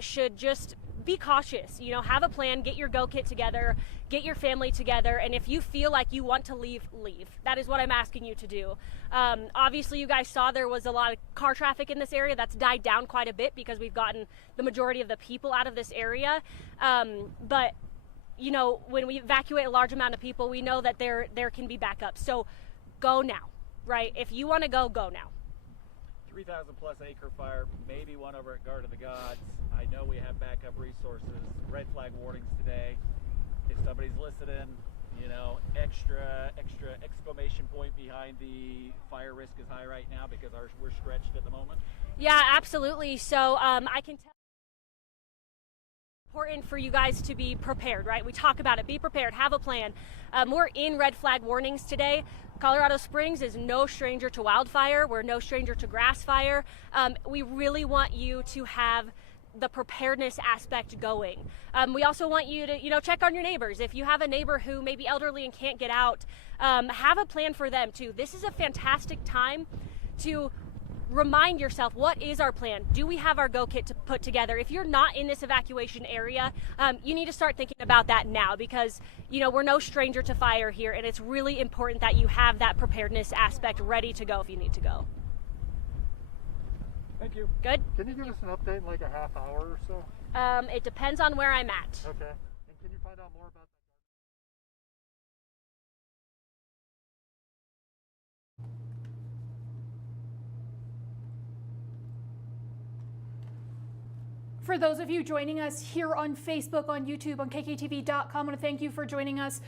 should just be cautious. Have a plan, get your go kit together, get your family together, and if you feel like you want to leave, leave. That is what I'm asking you to do. Obviously, you guys saw there was a lot of car traffic in this area. That's died down quite a bit because we've gotten the majority of the people out of this area. But when we evacuate a large amount of people, we know that there can be backup. So go now, right? If you want to go now. 3,000 plus acre fire, maybe one over at Garden of the Gods. I know we have backup resources, red flag warnings today. If somebody's listening, extra exclamation point behind the fire risk is high right now because we're stretched at the moment. Yeah, absolutely. So I can tell. Important for you guys to be prepared, right? We talk about it. Be prepared. Have a plan. We're in red flag warnings today. Colorado Springs is no stranger to wildfire. We're no stranger to grass fire. We really want you to have the preparedness aspect going. We also want you to, check on your neighbors. If you have a neighbor who may be elderly and can't get out, have a plan for them too. This is a fantastic time to remind yourself, what is our plan? Do we have our go kit to put together? If you're not in this evacuation area, you need to start thinking about that now, because we're no stranger to fire here, and it's really important that you have that preparedness aspect ready to go if you need to go. Thank you. Good? Can you give us an update in like a half hour or so? It depends on where I'm at. Okay. And can you find out more about that? For those of you joining us here on Facebook, on YouTube, on KKTV.com, I want to thank you for joining us.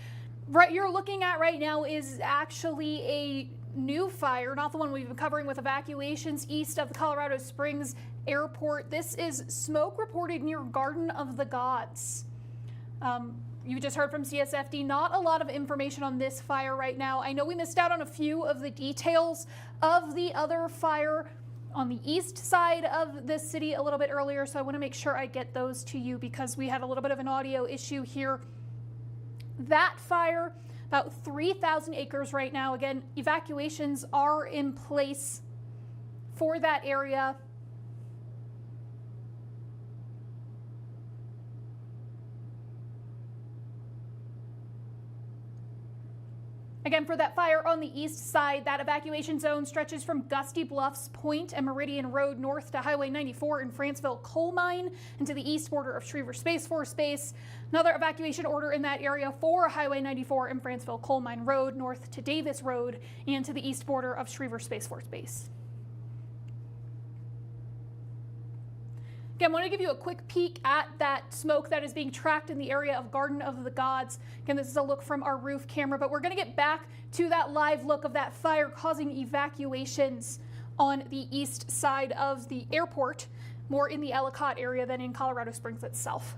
What you're looking at right now is actually a new fire, not the one we've been covering with evacuations east of the Colorado Springs Airport. This is smoke reported near Garden of the Gods. You just heard from CSFD, not a lot of information on this fire right now. I know we missed out on a few of the details of the other fire on the east side of the city a little bit earlier, so I want to make sure I get those to you because we had a little bit of an audio issue here. That fire, about 3,000 acres right now. Again, evacuations are in place for that area. Again, for that fire on the east side, that evacuation zone stretches from Gusty Bluffs Point and Meridian Road north to Highway 94 in Franceville Coal Mine and to the east border of Schriever Space Force Base. Another evacuation order in that area for Highway 94 and Franceville Coal Mine Road north to Davis Road and to the east border of Schriever Space Force Base. Again, I want to give you a quick peek at that smoke that is being tracked in the area of Garden of the Gods. Again, this is a look from our roof camera, but we're going to get back to that live look of that fire causing evacuations on the east side of the airport, more in the Ellicott area than in Colorado Springs itself.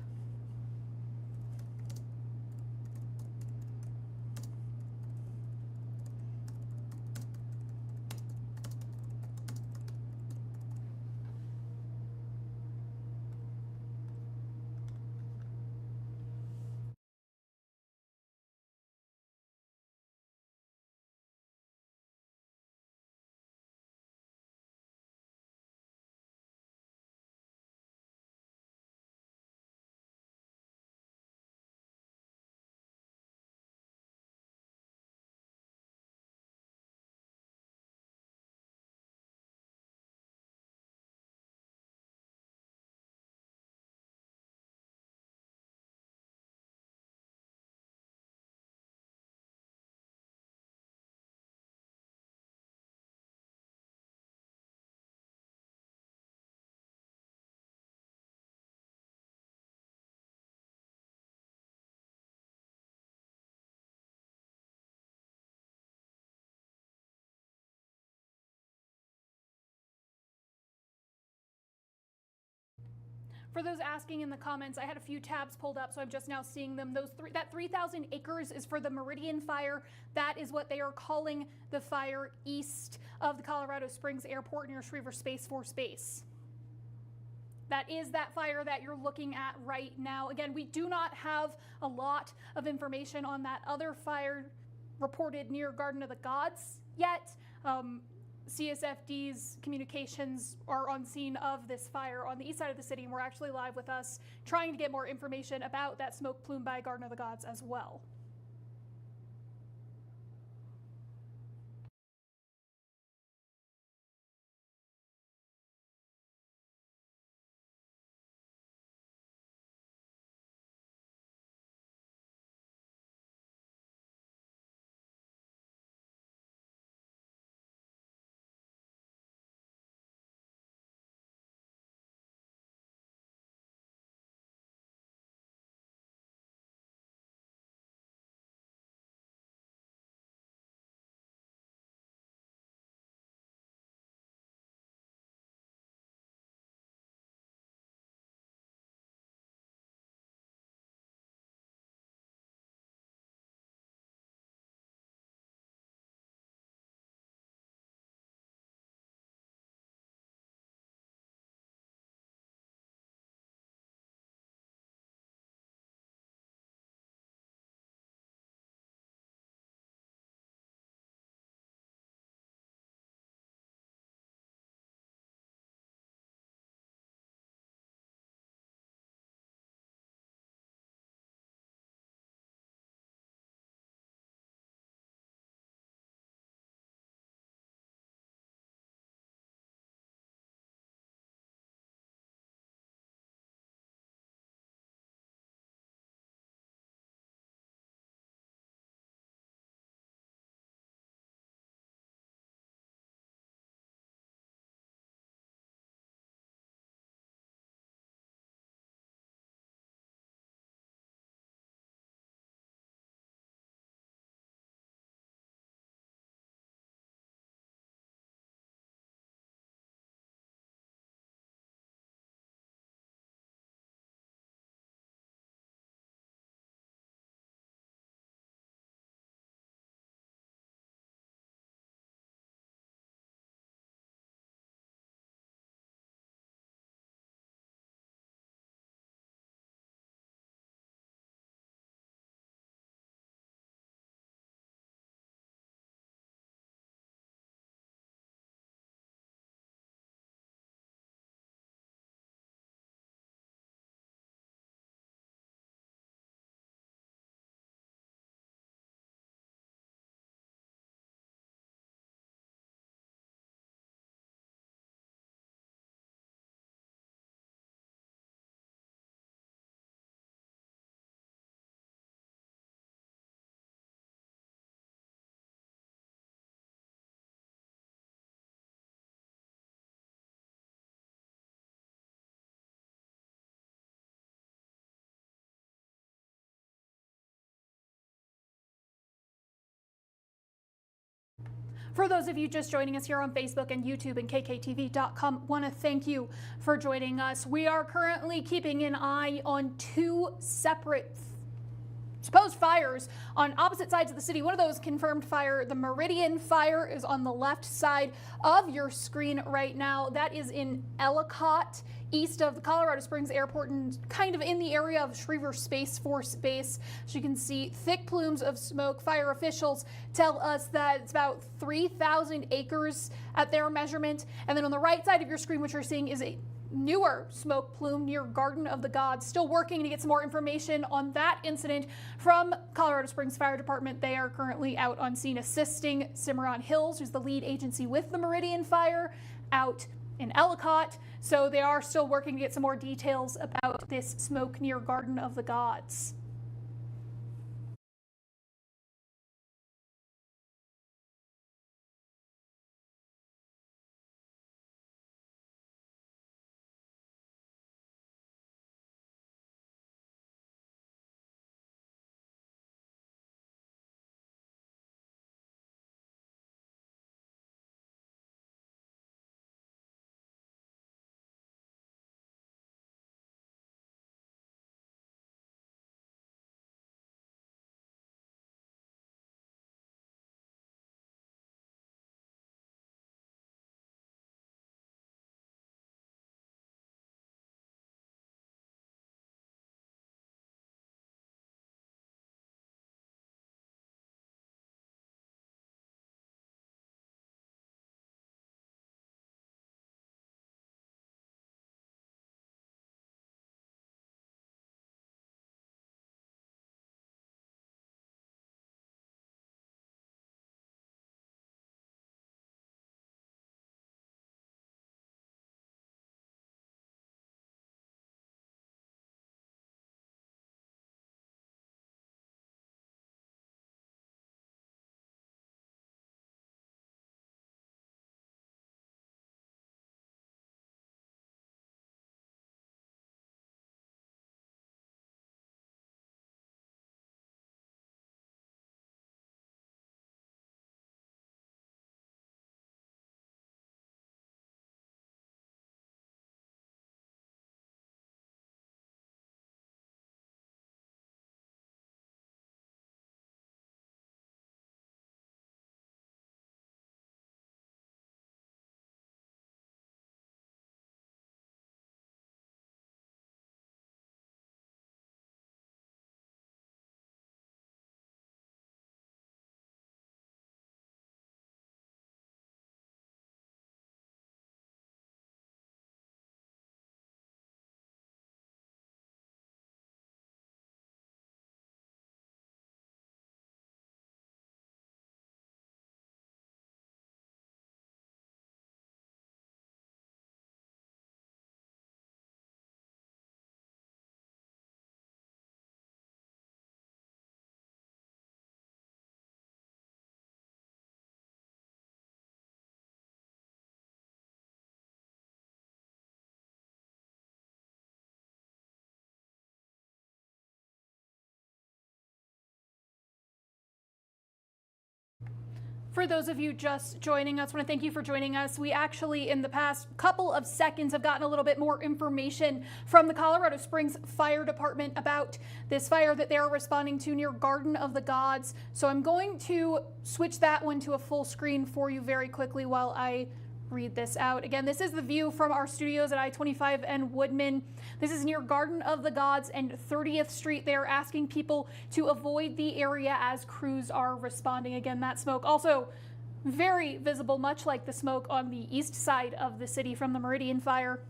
For those asking in the comments, I had a few tabs pulled up, so I'm just now seeing them. That 3,000 acres is for the Meridian fire. That is what they are calling the fire east of the Colorado Springs Airport near Schriever Space Force Base. That is that fire that you're looking at right now. Again, we do not have a lot of information on that other fire reported near Garden of the Gods yet. CSFD's communications are on scene of this fire on the east side of the city, and we're actually live with us trying to get more information about that smoke plume by Garden of the Gods as well. For those of you just joining us here on Facebook and YouTube and KKTV.com, want to thank you for joining us. We are currently keeping an eye on two separate supposed fires on opposite sides of the city. One of those confirmed fire, the Meridian fire, is on the left side of your screen right now. That is in Ellicott, east of the Colorado Springs Airport and kind of in the area of Schriever Space Force Base. As you can see, thick plumes of smoke. Fire officials tell us that it's about 3,000 acres at their measurement. And then on the right side of your screen, what you're seeing is a newer smoke plume near Garden of the Gods. Still working to get some more information on that incident from Colorado Springs Fire Department. They are currently out on scene assisting Cimarron Hills, who's the lead agency with the Meridian fire, out in Ellicott. So they are still working to get some more details about this smoke near Garden of the Gods. For those of you just joining us, I want to thank you for joining us. We actually, in the past couple of seconds, have gotten a little bit more information from the Colorado Springs Fire Department about this fire that they're responding to near Garden of the Gods. So I'm going to switch that one to a full screen for you very quickly while I read this out. Again, this is the view from our studios at I-25 and Woodman. This is near Garden of the Gods and 30th Street. They are asking people to avoid the area as crews are responding. Again, that smoke also very visible, much like the smoke on the east side of the city from the Meridian fire.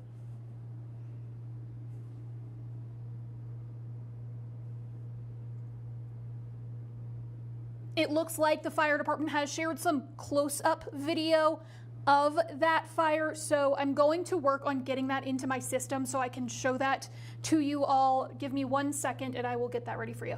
It looks like the fire department has shared some close-up video of that fire, so I'm going to work on getting that into my system so I can show that to you all. Give me 1 second and I will get that ready for you.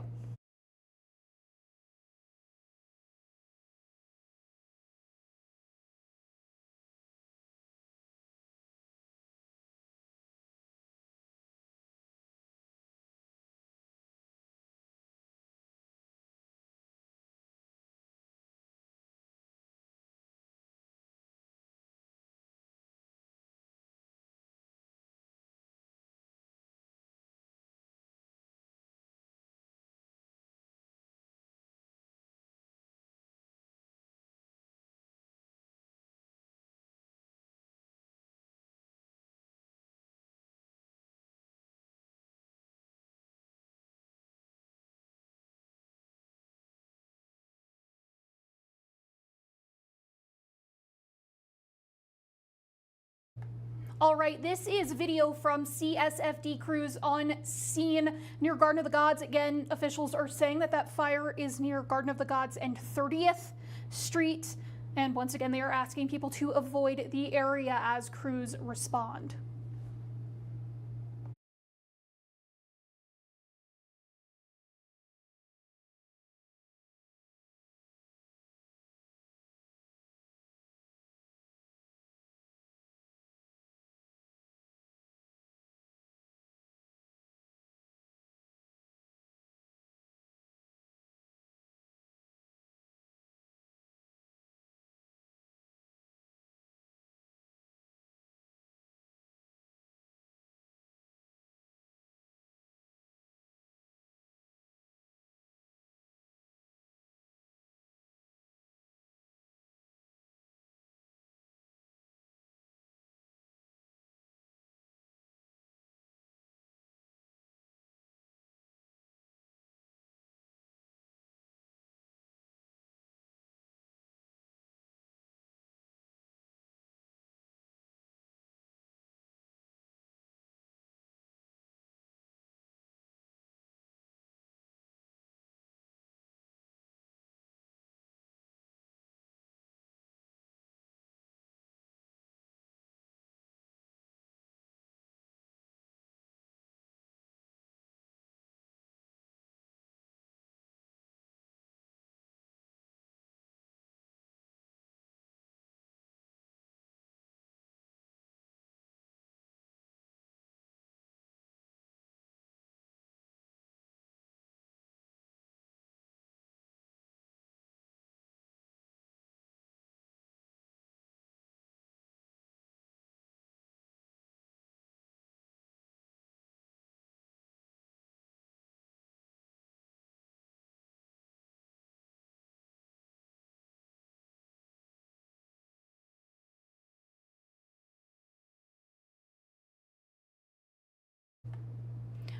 All right, this is video from CSFD crews on scene near Garden of the Gods. Again, officials are saying that that fire is near Garden of the Gods and 30th Street. And once again, they are asking people to avoid the area as crews respond.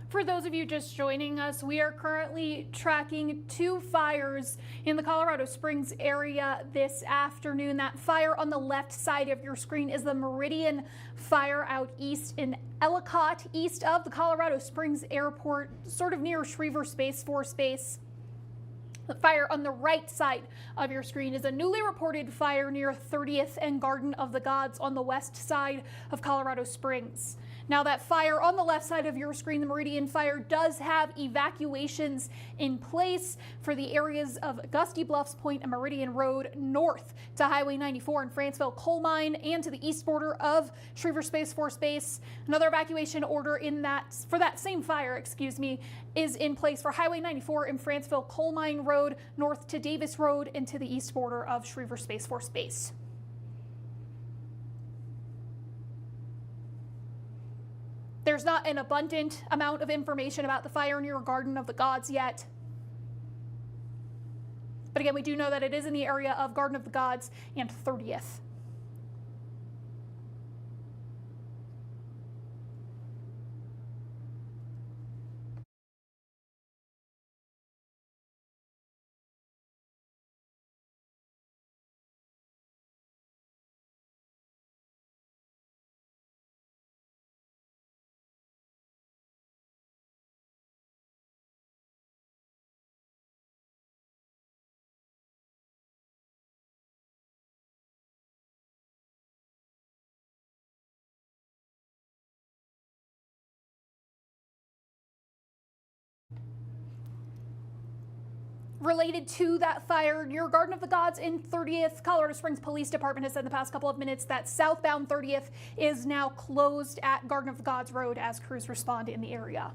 For those of you just joining us, we are currently tracking 2 fires in the Colorado Springs area this afternoon. That fire on the left side of your screen is the Meridian fire out east in Ellicott, east of the Colorado Springs Airport, sort of near Schriever Space Force Base. The fire on the right side of your screen is a newly reported fire near 30th and Garden of the Gods on the west side of Colorado Springs. Now, that fire on the left side of your screen, the Meridian fire, does have evacuations in place for the areas of Gusty Bluffs Point and Meridian Road north to Highway 94 in Franceville Coal Mine and to the east border of Schriever Space Force Base. Another evacuation order for that same fire, is in place for Highway 94 in Franceville Coal Mine Road north to Davis Road and to the east border of Schriever Space Force Base. There's not an abundant amount of information about the fire near Garden of the Gods yet. But again, we do know that it is in the area of Garden of the Gods and 30th. Related to that fire near Garden of the Gods in 30th, Colorado Springs Police Department has said in the past couple of minutes that southbound 30th is now closed at Garden of the Gods Road as crews respond in the area.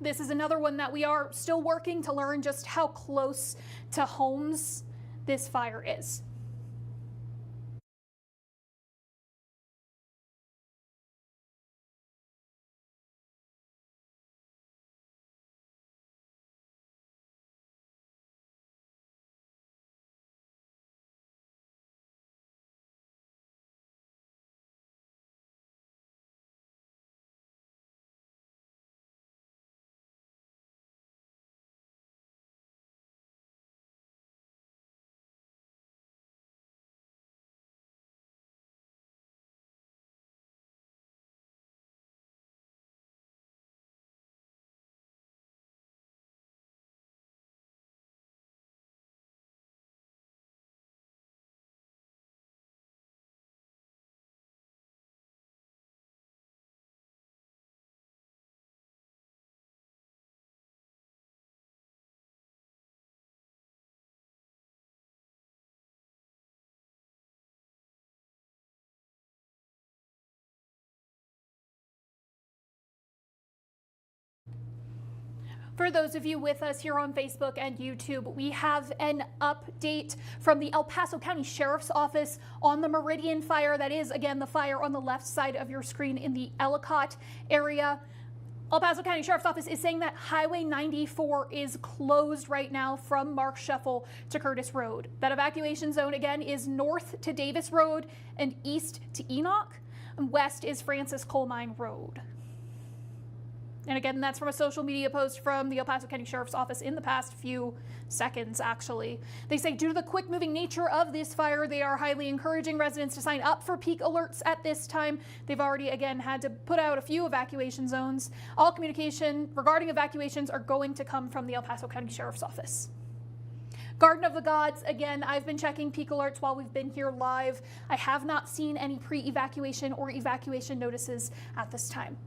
This is another one that we are still working to learn just how close to homes this fire is. For those of you with us here on Facebook and YouTube, we have an update from the El Paso County Sheriff's Office on the Meridian fire. That is, again, the fire on the left side of your screen in the Ellicott area. El Paso County Sheriff's Office is saying that Highway 94 is closed right now from Mark Scheffel to Curtis Road. That evacuation zone, again, is north to Davis Road and east to Enoch, and west is Francis Coal Mine Road. And again, that's from a social media post from the El Paso County Sheriff's Office in the past few seconds, actually. They say due to the quick moving nature of this fire, they are highly encouraging residents to sign up for peak alerts at this time. They've already, again, had to put out a few evacuation zones. All communication regarding evacuations are going to come from the El Paso County Sheriff's Office. Garden of the Gods, again, I've been checking peak alerts while we've been here live. I have not seen any pre-evacuation or evacuation notices at this time.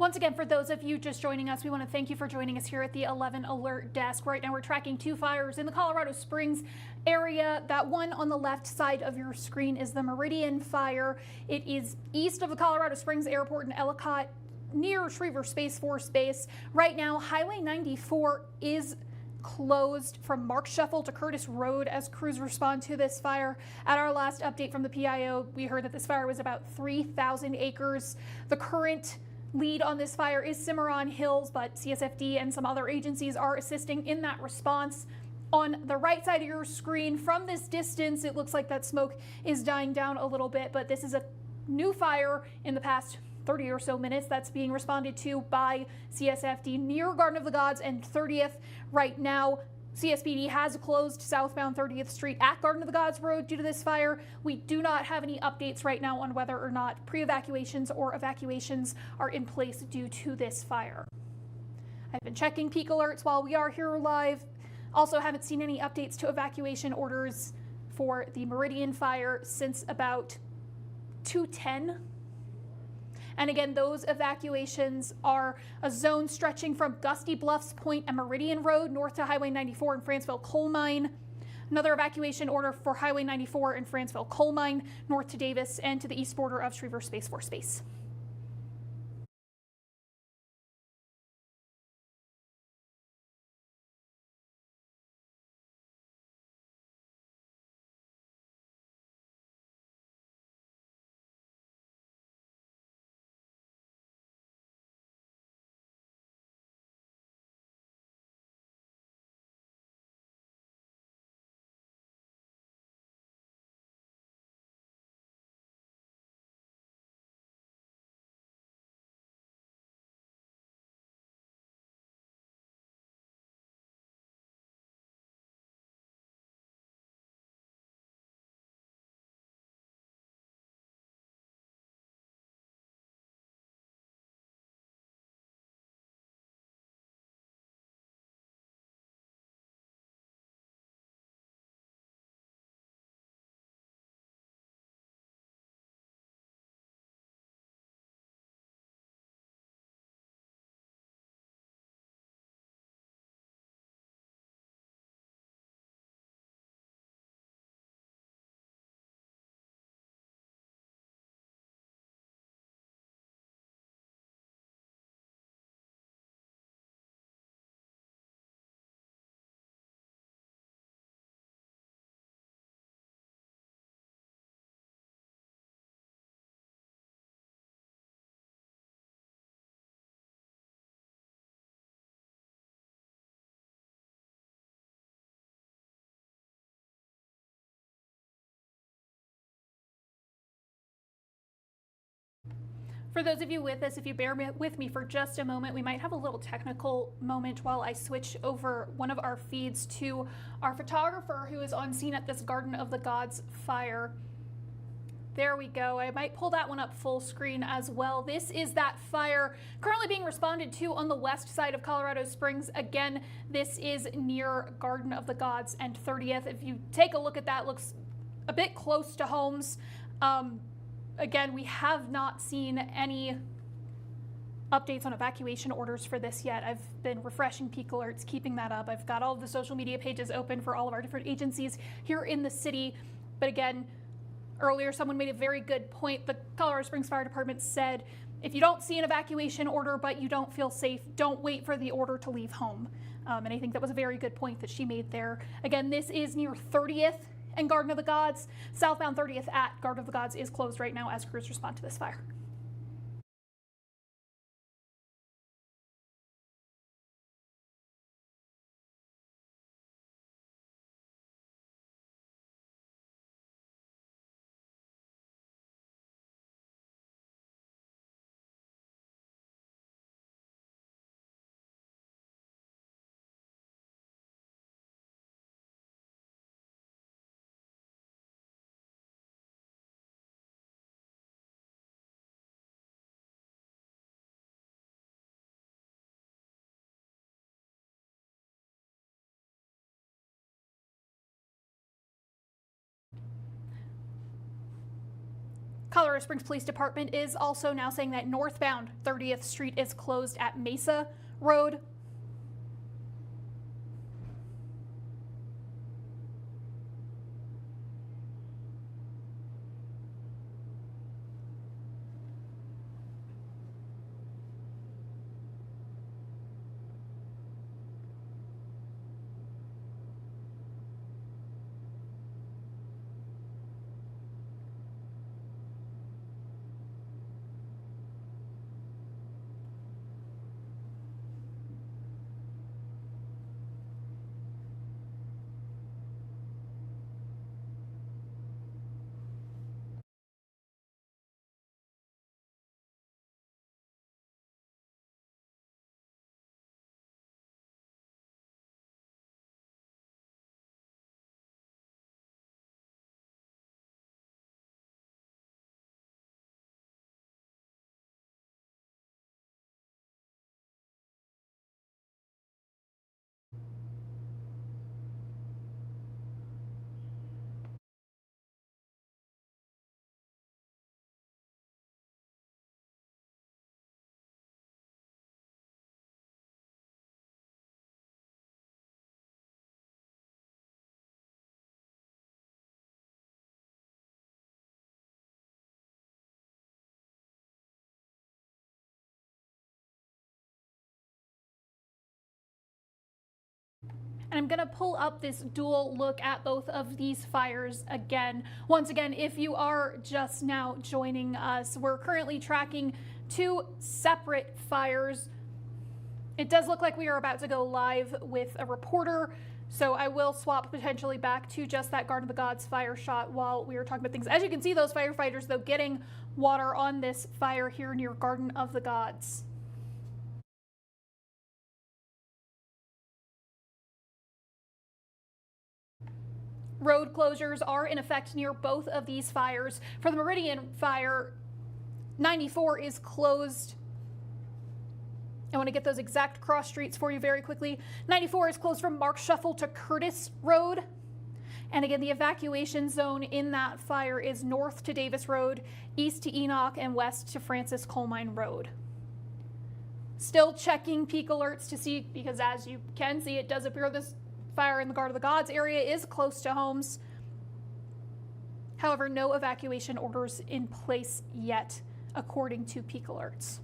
Once again, for those of you just joining us, we want to thank you for joining us here at the 11 Alert Desk. Right now we're tracking two fires in the Colorado Springs area. That one on the left side of your screen is the Meridian fire. It is east of the Colorado Springs Airport in Ellicott, near Schriever Space Force Base. Right now, Highway 94 is closed from Mark Scheffel to Curtis Road as crews respond to this fire. At our last update from the PIO, we heard that this fire was about 3,000 acres. The current lead on this fire is Cimarron Hills, but CSFD and some other agencies are assisting in that response. On the right side of your screen, from this distance, it looks like that smoke is dying down a little bit, but this is a new fire in the past 30 or so minutes that's being responded to by CSFD near Garden of the Gods and 30th. Right now, CSPD has closed southbound 30th Street at Garden of the Gods Road due to this fire. We do not have any updates right now on whether or not pre-evacuations or evacuations are in place due to this fire. I've been checking peak alerts while we are here live. Also haven't seen any updates to evacuation orders for the Meridian fire since about 2:10. And again, those evacuations are a zone stretching from Gusty Bluffs Point and Meridian Road north to Highway 94 and Franceville Coal Mine. Another evacuation order for Highway 94 in Franceville Coal Mine, north to Davis and to the east border of Schriever Space Force Base. For those of you with us, if you bear with me for just a moment, we might have a little technical moment while I switch over one of our feeds to our photographer who is on scene at this Garden of the Gods fire. There we go. I might pull that one up full screen as well. This is that fire currently being responded to on the west side of Colorado Springs. Again, this is near Garden of the Gods and 30th. If you take a look at that, it looks a bit close to homes. Again, we have not seen any updates on evacuation orders for this yet. I've been refreshing peak alerts, keeping that up. I've got all of the social media pages open for all of our different agencies here in the city. But again, earlier someone made a very good point. The Colorado Springs Fire Department said, if you don't see an evacuation order but you don't feel safe, don't wait for the order to leave home. And I think that was a very good point that she made there. Again, this is near 30th and Garden of the Gods. Southbound 30th at Garden of the Gods is closed right now as crews respond to this fire. Colorado Springs Police Department is also now saying that northbound 30th Street is closed at Mesa Road. And I'm gonna pull up this dual look at both of these fires again. Once again, if you are just now joining us, we're currently tracking 2 separate fires. It does look like we are about to go live with a reporter, so I will swap potentially back to just that Garden of the Gods fire shot while we are talking about things. As you can see, those firefighters, though, getting water on this fire here near Garden of the Gods. Road closures are in effect near both of these fires. For the Meridian fire, 94 is closed. I want to get those exact cross streets for you very quickly. 94 is closed from Mark Shuffle to Curtis Road. And again, the evacuation zone in that fire is north to Davis Road, east to Enoch, and west to Francis Coal Mine Road. Still checking peak alerts to see, because as you can see, it does appear this fire in the Garden of the Gods area is close to homes. However, no evacuation orders in place yet, according to peak alerts.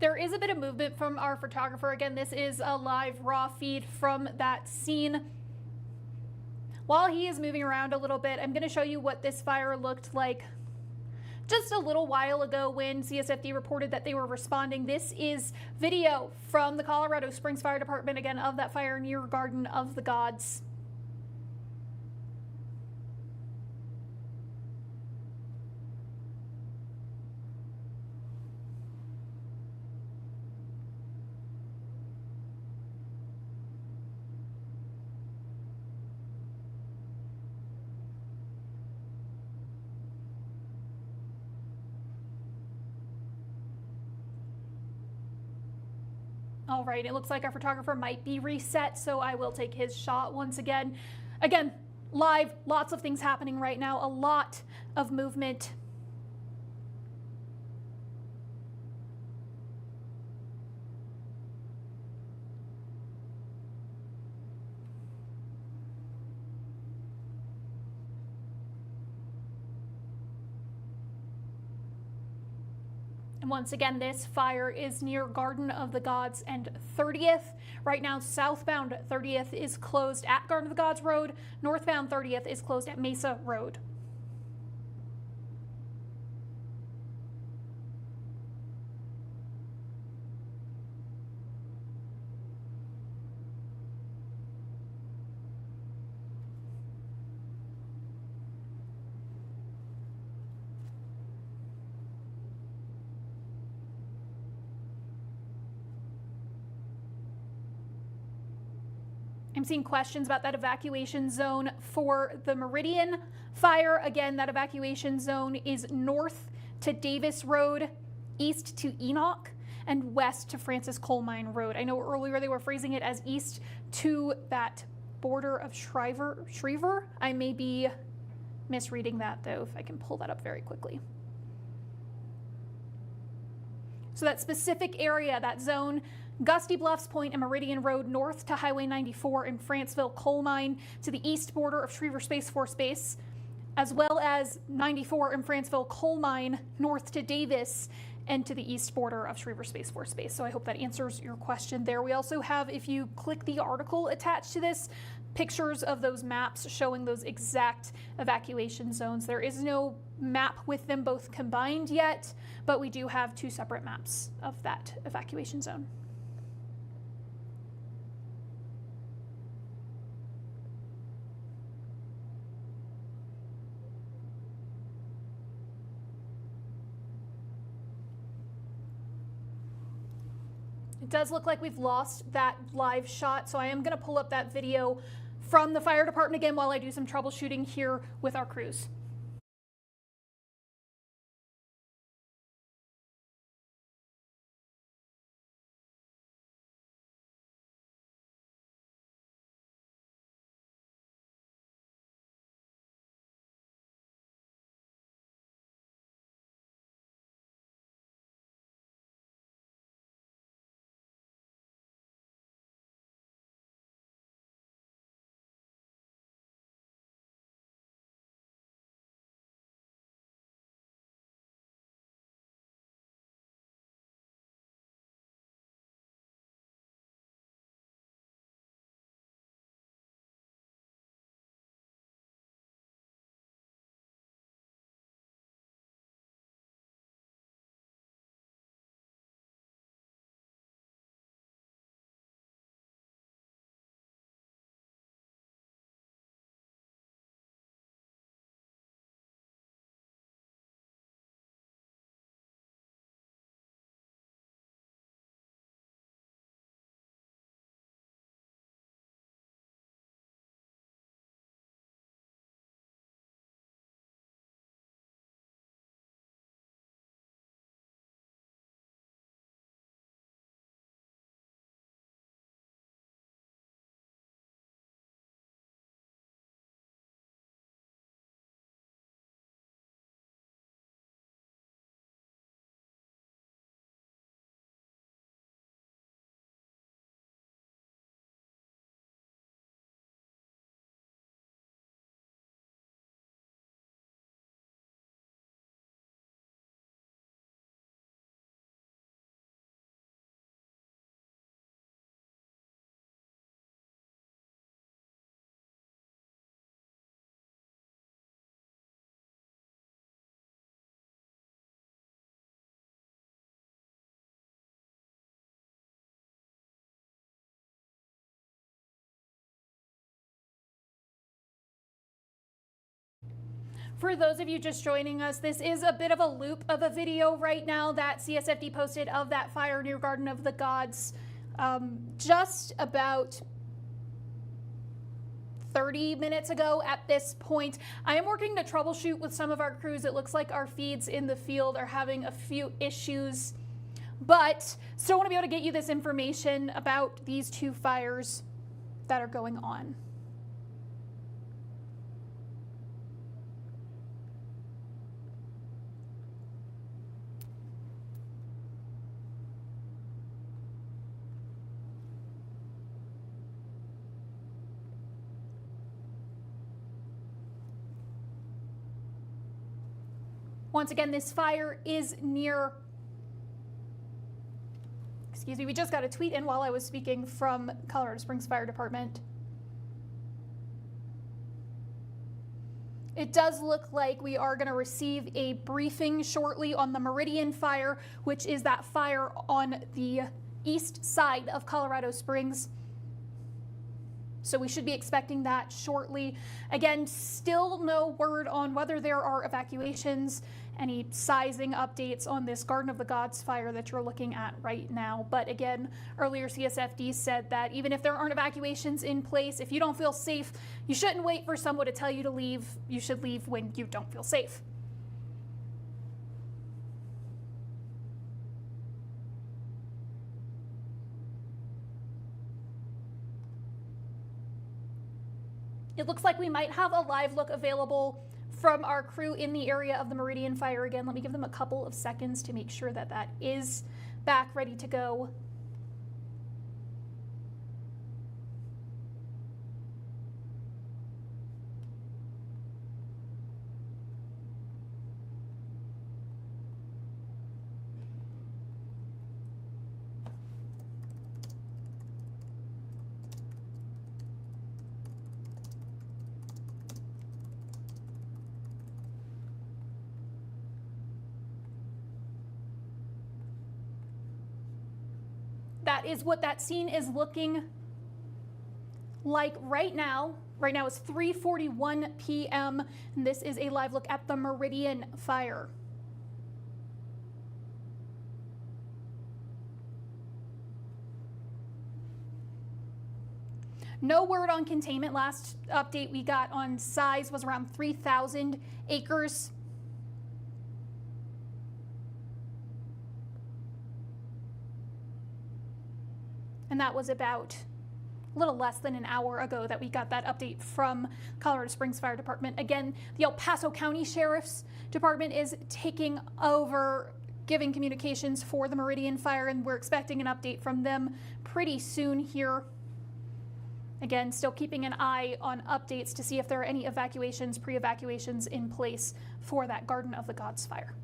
There is a bit of movement from our photographer. Again, this is a live raw feed from that scene. While he is moving around a little bit, I'm going to show you what this fire looked like just a little while ago when CSFD reported that they were responding. This is video from the Colorado Springs Fire Department, again, of that fire near Garden of the Gods. All right, it looks like our photographer might be reset, so I will take his shot once again. Again, live, lots of things happening right now, a lot of movement. And once again, this fire is near Garden of the Gods and 30th. Right now, southbound 30th is closed at Garden of the Gods Road. Northbound 30th is closed at Mesa Road. I'm seeing questions about that evacuation zone for the Meridian fire. Again, that evacuation zone is north to Davis Road, east to Enoch, and west to Francis Coal Mine Road. I know earlier they were phrasing it as east to that border of Schriever. I may be misreading that, though, if I can pull that up very quickly. So that specific area, that zone, Gusty Bluffs Point and Meridian Road north to Highway 94 in Franceville Coal Mine to the east border of Schriever Space Force Base, as well as 94 in Franceville Coal Mine north to Davis and to the east border of Schriever Space Force Base. So I hope that answers your question there. We also have, if you click the article attached to this, pictures of those maps showing those exact evacuation zones. There is no map with them both combined yet, but we do have two separate maps of that evacuation zone. It does look like we've lost that live shot, so I am going to pull up that video from the fire department again while I do some troubleshooting here with our crews. For those of you just joining us, this is a bit of a loop of a video right now that CSFD posted of that fire near Garden of the Gods just about 30 minutes ago at this point. I am working to troubleshoot with some of our crews. It looks like our feeds in the field are having a few issues, but still want to be able to get you this information about these two fires that are going on. Once again, this fire is near, excuse me, we just got a tweet in while I was speaking from Colorado Springs Fire Department. It does look like we are going to receive a briefing shortly on the Meridian fire, which is that fire on the east side of Colorado Springs. So we should be expecting that shortly. Again, still no word on whether there are evacuations, any sizing updates on this Garden of the Gods fire that you're looking at right now. But again, earlier CSFD said that even if there aren't evacuations in place, if you don't feel safe, you shouldn't wait for someone to tell you to leave. You should leave when you don't feel safe. It looks like we might have a live look available from our crew in the area of the Meridian fire again. Let me give them a couple of seconds to make sure that that is back ready to go. That is what that scene is looking like right now. Right now it's 3:41 p.m. and this is a live look at the Meridian fire. No word on containment. Last update we got on size was around 3,000 acres. And that was about a little less than an hour ago that we got that update from Colorado Springs Fire Department. Again, the El Paso County Sheriff's Department is taking over giving communications for the Meridian fire, and we're expecting an update from them pretty soon here. Again, still keeping an eye on updates to see if there are any evacuations, pre-evacuations in place for that Garden of the Gods fire.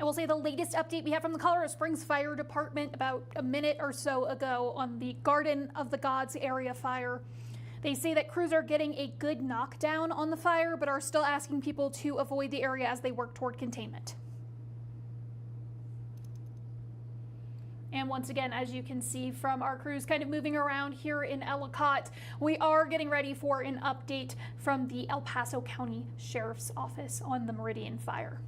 I will say the latest update we have from the Colorado Springs Fire Department about a minute or so ago on the Garden of the Gods area fire. They say that crews are getting a good knockdown on the fire, but are still asking people to avoid the area as they work toward containment. And once again, as you can see from our crews kind of moving around here in Ellicott, we are getting ready for an update from the El Paso County Sheriff's Office on the Meridian fire.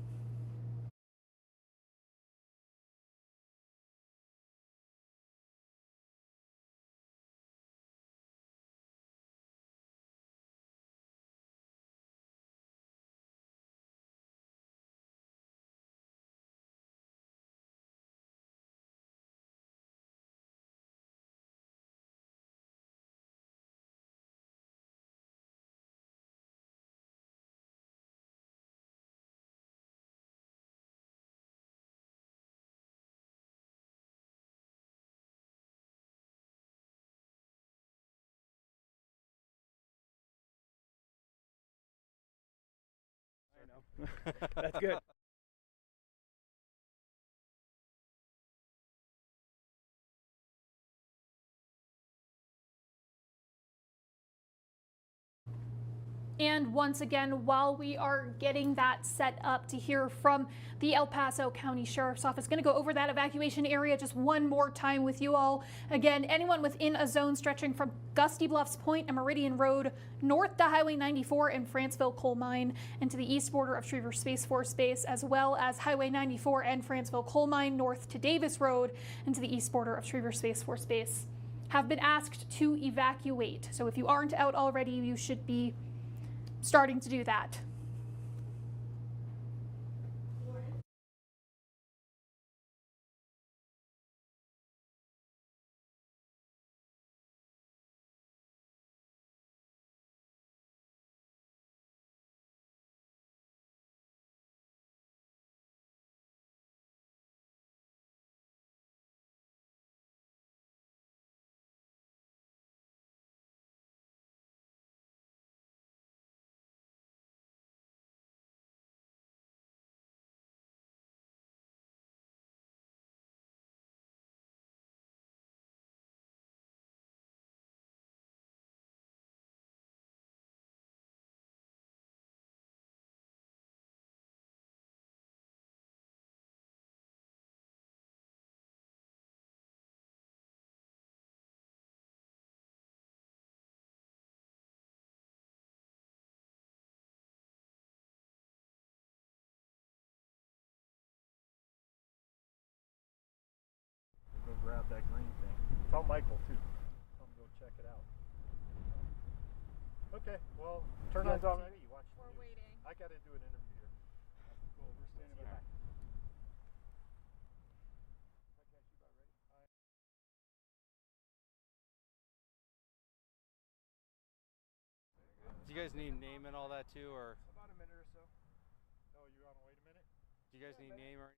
That's good. And once again, while we are getting that set up to hear from the El Paso County Sheriff's Office, going to go over that evacuation area just one more time with you all. Again, anyone within a zone stretching from Gusty Bluffs Point and Meridian Road north to Highway 94 and Franceville Coal Mine and to the east border of Schriever Space Force Base, as well as Highway 94 and Franceville Coal Mine north to Davis Road and to the east border of Schriever Space Force Base, have been asked to evacuate. So if you aren't out already, you should be starting to do that. Go grab that green thing. Tell Michael too. Come go check it out. Okay, well, turn on TV. Watch the We're news. waiting. I got to do an interview here. Cool, we're standing by. Do you guys need name and all that too, or About a minute or so. Oh, you want to wait a minute? do you guys need name or?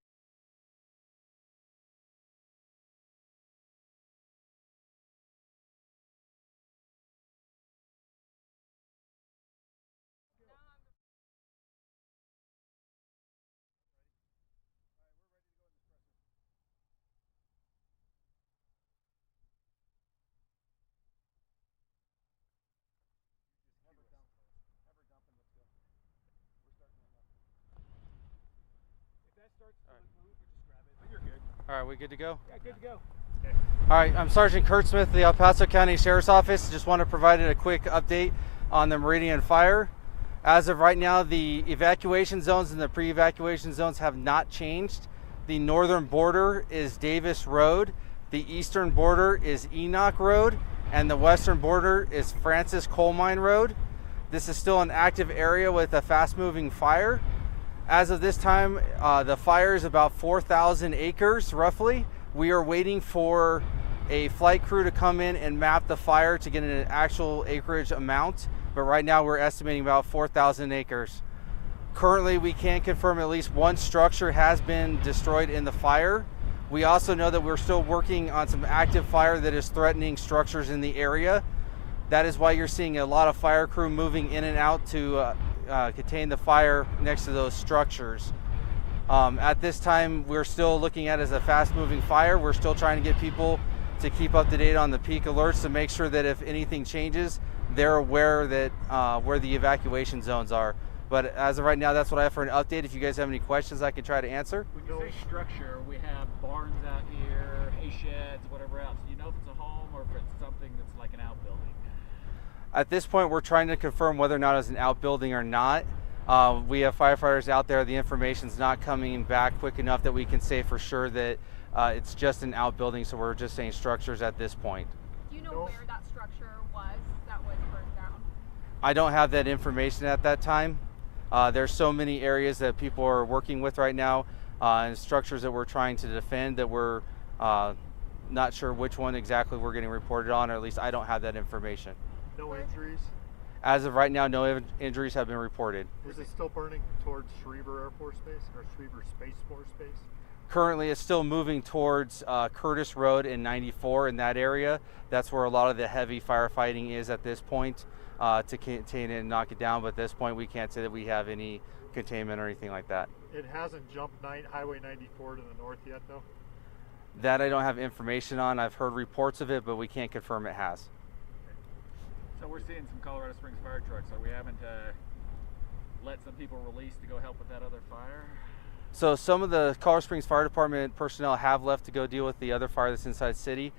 All right, we good to go? Yeah, good to go. All right, I'm Sergeant Kurt Smith, the El Paso County Sheriff's Office. Just want to provide a quick update on the Meridian fire. As of right now, the evacuation zones and the pre-evacuation zones have not changed. The northern border is Davis Road, the eastern border is Enoch Road, and the western border is Francis Coal Mine Road. This is still an active area with a fast-moving fire. As of this time, the fire is about 4,000 acres, roughly. We are waiting for a flight crew to come in and map the fire to get an actual acreage amount. But right now, we're estimating about 4,000 acres. Currently, we can confirm at least one structure has been destroyed in the fire. We also know that we're still working on some active fire that is threatening structures in the area. That is why you're seeing a lot of fire crew moving in and out to contain the fire next to those structures. At this time, we're still looking at it as a fast-moving fire. We're still trying to get people to keep up to date on the peak alerts to make sure that if anything changes, they're aware that where the evacuation zones are. But as of right now, that's what I have for an update. If you guys have any questions, I can try to answer. When you say structure, we have barns out here, hay sheds, whatever else. Do you know if it's a home or if it's something that's like an outbuilding? At this point, we're trying to confirm whether or not it's an outbuilding or not. We have firefighters out there. The information's not coming back quick enough that we can say for sure that it's just an outbuilding, so we're just saying structures at this point. Do you know where that structure was that was burned down? I don't have that information at that time. There's so many areas that people are working with right now and structures that we're trying to defend that we're not sure which one exactly we're getting reported on, or at least I don't have that information. No injuries? As of right now, no injuries have been reported. Is it still burning towards Schriever Air Force Base or Schriever Space Force Base? Currently, it's still moving towards Curtis Road in 94 in that area. That's where a lot of the heavy firefighting is at this point to contain it and knock it down. But at this point, we can't say that we have any containment or anything like that. It hasn't jumped Highway 94 to the north yet, though? That I don't have information on. I've heard reports of it, but we can't confirm it has. So we're seeing some Colorado Springs fire trucks. Are we having to let some people release to go help with that other fire? So some of the Colorado Springs Fire Department personnel have left to go deal with the other fire that's inside city.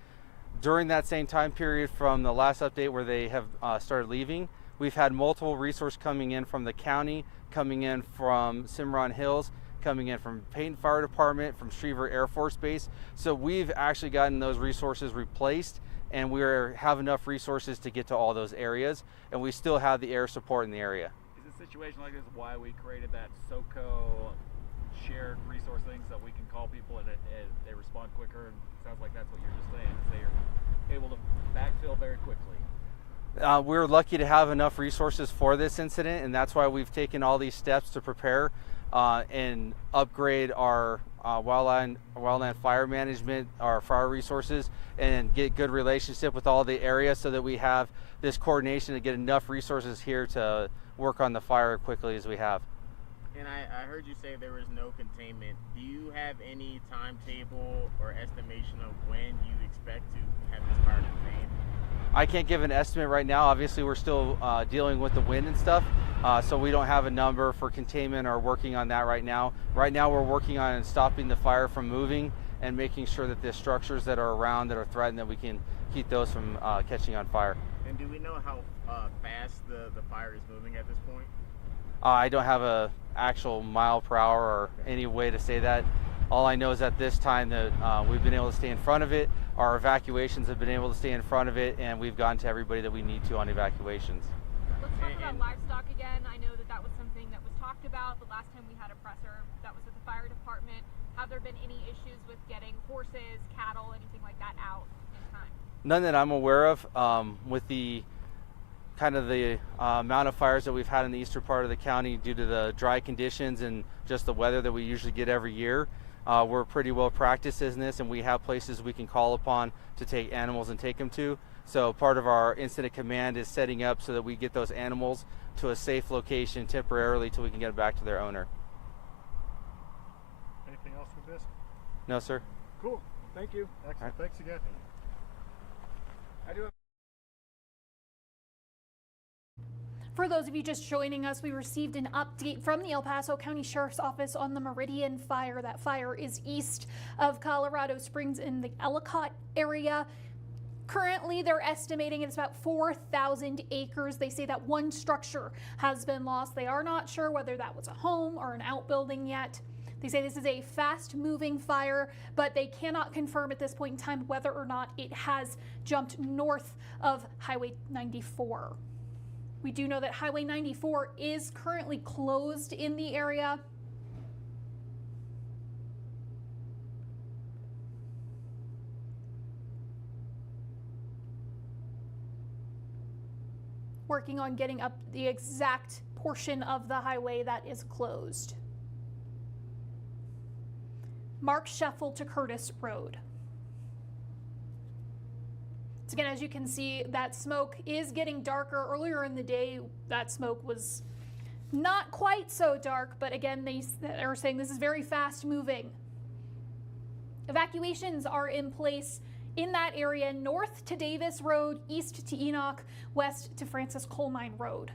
During that same time period from the last update where they have started leaving, we've had multiple resources coming in from the county, coming in from Cimarron Hills, coming in from Payton Fire Department, from Schriever Air Force Base. So we've actually gotten those resources replaced, and we have enough resources to get to all those areas, and we still have the air support in the area. Is a situation like this why we created that SoCo shared resource thing, so we can call people and they respond quicker? And it sounds like that's what you're just saying, is they're able to backfill very quickly. We're lucky to have enough resources for this incident, and that's why we've taken all these steps to prepare and upgrade our wildland fire management, our fire resources, and get good relationship with all the areas so that we have this coordination to get enough resources here to work on the fire quickly as we have. And I heard you say there was no containment. Do you have any timetable or estimation of when you expect to have this fire contained? I can't give an estimate right now. Obviously, we're still dealing with the wind and stuff, so we don't have a number for containment or working on that right now. Right now, we're working on stopping the fire from moving and making sure that the structures that are around that are threatened, that we can keep those from catching on fire. And do we know how fast the fire is moving at this point? I don't have a actual mile per hour or any way to say that. All I know is at this time that we've been able to stay in front of it. Our evacuations have been able to stay in front of it, and we've gotten to everybody that we need to on evacuations. What's about livestock again. I know that was something that was talked about the last time we had a presser. That was with the fire department. Have there been any issues with getting horses, cattle, anything like that out in time? None that I'm aware of. With the kind of the amount of fires that we've had in the eastern part of the county due to the dry conditions and just the weather that we usually get every year, we're pretty well practiced in this, and we have places we can call upon to take animals and take them to. So part of our incident command is setting up so that we get those animals to a safe location temporarily till we can get them back to their owner. Anything else we missed? No, sir. Cool. Thank you. Excellent. Right. Thanks again. I do have For those of you just joining us, we received an update from the El Paso County Sheriff's Office on the Meridian fire. That fire is east of Colorado Springs in the Ellicott area. Currently, they're estimating it's about 4,000 acres. They say that one structure has been lost. They are not sure whether that was a home or an outbuilding yet. They say this is a fast-moving fire, but they cannot confirm at this point in time whether or not it has jumped north of Highway 94. We do know that Highway 94 is currently closed in the area. Working on getting up the exact portion of the highway that is closed. Mark Scheffel to Curtis Road. So again, as you can see, that smoke is getting darker. Earlier in the day, that smoke was not quite so dark, but again, they are saying this is very fast moving. Evacuations are in place in that area, north to Davis Road, east to Enoch, west to Francis Coal Mine Road.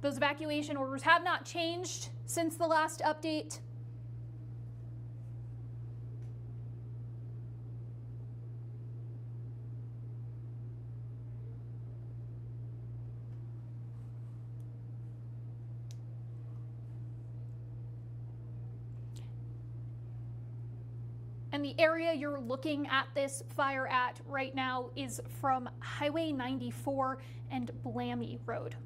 Those evacuation orders have not changed since the last update. And the area you're looking at this fire at right now is from Highway 94 and Blammy Road.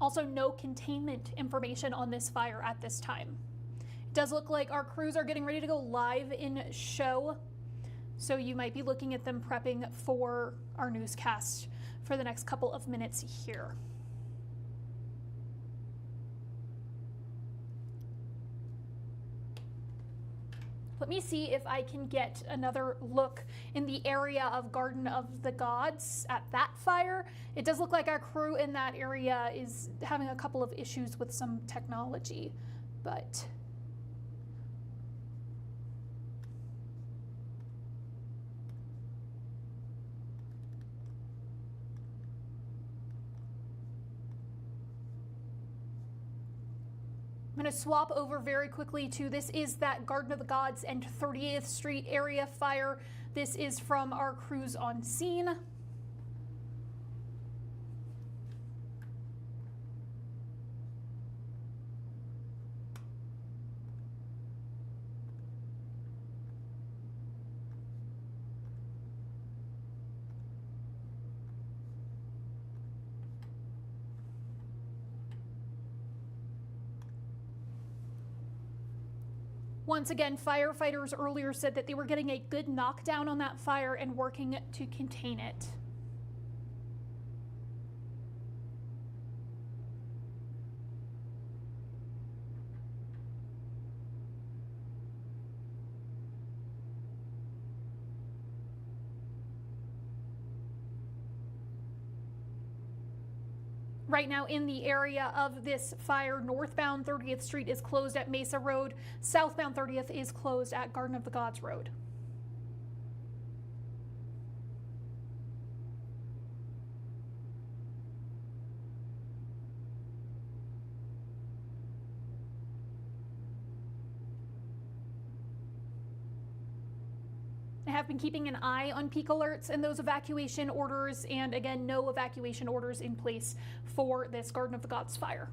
Also, no containment information on this fire at this time. It does look like our crews are getting ready to go live in show, so you might be looking at them prepping for our newscast for the next couple of minutes here. Let me see if I can get another look in the area of Garden of the Gods at that fire. It does look like our crew in that area is having a couple of issues with some technology, but I'm going to swap over very quickly to this is that Garden of the Gods and 30th Street area fire. This is from our crews on scene. Once again, firefighters earlier said that they were getting a good knockdown on that fire and working to contain it. Right now in the area of this fire, northbound 30th Street is closed at Mesa Road. Southbound 30th is closed at Garden of the Gods Road. I have been keeping an eye on peak alerts and those evacuation orders, and again, no evacuation orders in place for this Garden of the Gods fire.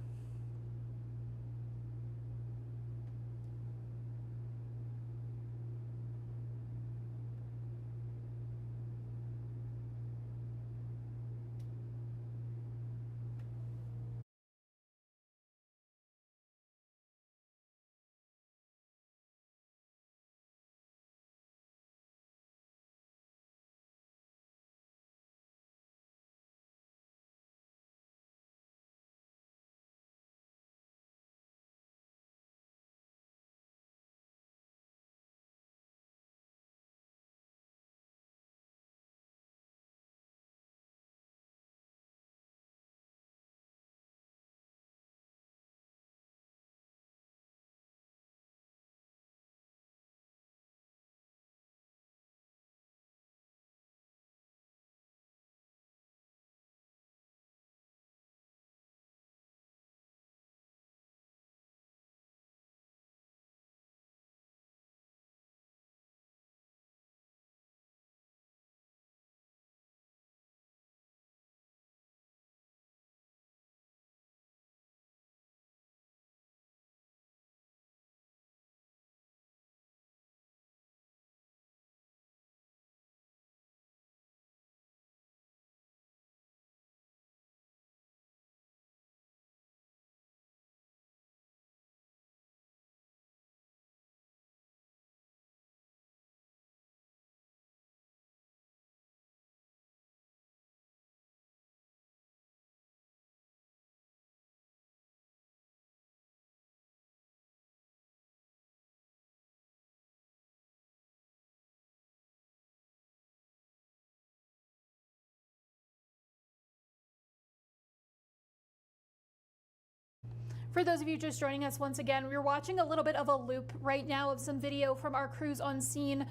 For those of you just joining us once again, we're watching a little bit of a loop right now of some video from our crews on scene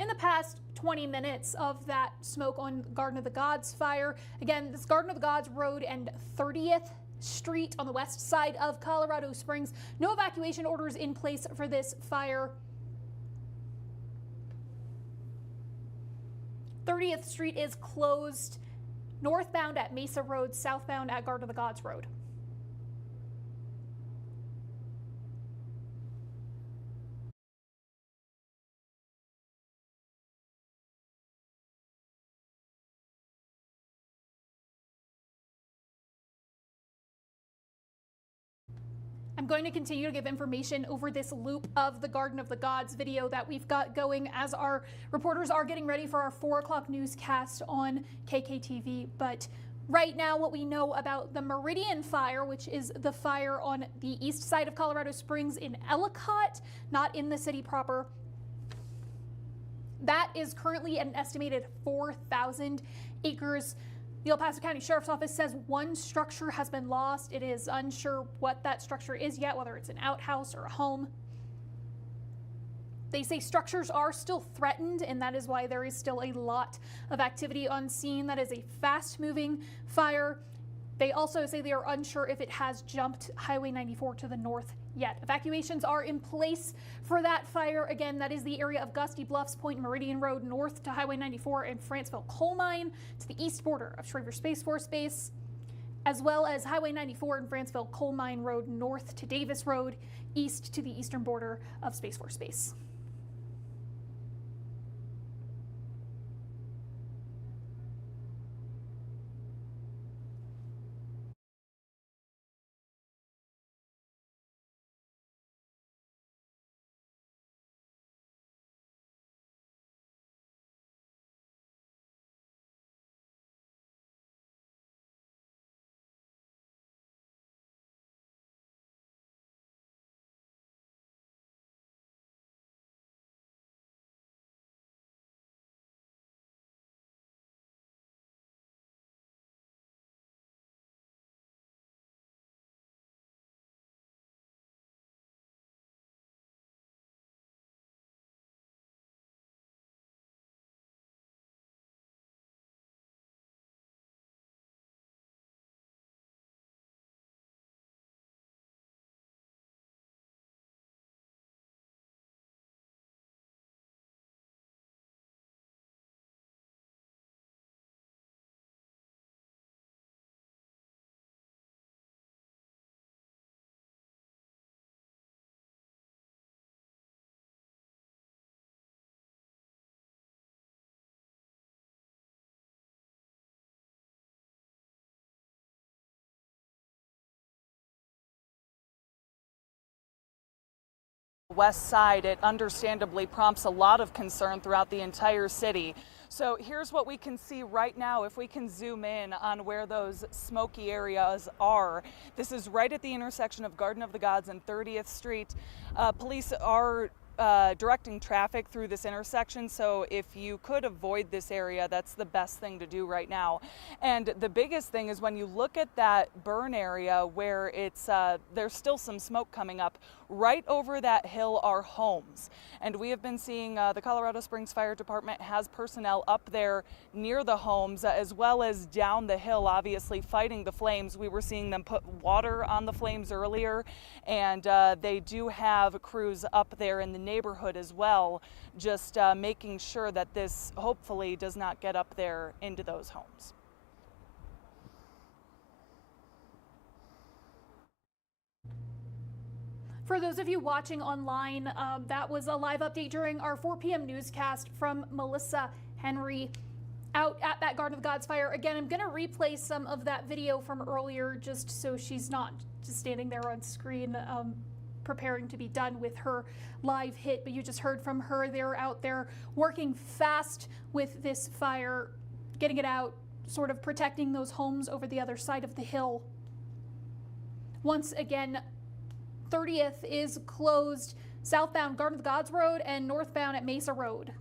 in the past 20 minutes of that smoke on Garden of the Gods fire. Again, this Garden of the Gods Road and 30th Street on the west side of Colorado Springs. No evacuation orders in place for this fire. 30th Street is closed northbound at Mesa Road, southbound at Garden of the Gods Road. I'm going to continue to give information over this loop of the Garden of the Gods video that we've got going as our reporters are getting ready for our 4 o'clock newscast on KKTV. But right now, what we know about the Meridian fire, which is the fire on the east side of Colorado Springs in Ellicott, not in the city proper, that is currently at an estimated 4,000 acres. The El Paso County Sheriff's Office says one structure has been lost. It is unsure what that structure is yet, whether it's an outhouse or a home. They say structures are still threatened, and that is why there is still a lot of activity on scene. That is a fast-moving fire. They also say they are unsure if it has jumped Highway 94 to the north yet. Evacuations are in place for that fire. Again, that is the area of Gusty Bluffs Point Meridian Road north to Highway 94 and Franceville Coal Mine to the east border of Schriever Space Force Base, as well as Highway 94 and Franceville Coal Mine Road north to Davis Road, east to the eastern border of Space Force Base. west side, it understandably prompts a lot of concern throughout the entire city. So here's what we can see right now. If we can zoom in on where those smoky areas are. This is right at the intersection of Garden of the Gods and 30th Street. Police are directing traffic through this intersection, so if you could avoid this area, that's the best thing to do right now. And the biggest thing is when you look at that burn area where it's there's still some smoke coming up, right over that hill are homes. And we have been seeing the Colorado Springs Fire Department has personnel up there near the homes, as well as down the hill, obviously fighting the flames. We were seeing them put water on the flames earlier, and they do have crews up there in the neighborhood as well, just making sure that this hopefully does not get up there into those homes. For those of you watching online, that was a live update during our 4 p.m. newscast from Melissa Henry out at that Garden of the Gods fire. Again, I'm going to replay some of that video from earlier just so she's not just standing there on screen preparing to be done with her live hit. But you just heard from her. They're out there working fast with this fire, getting it out, sort of protecting those homes over the other side of the hill. Once again, 30th is closed southbound Garden of the Gods Road and northbound at Mesa Road.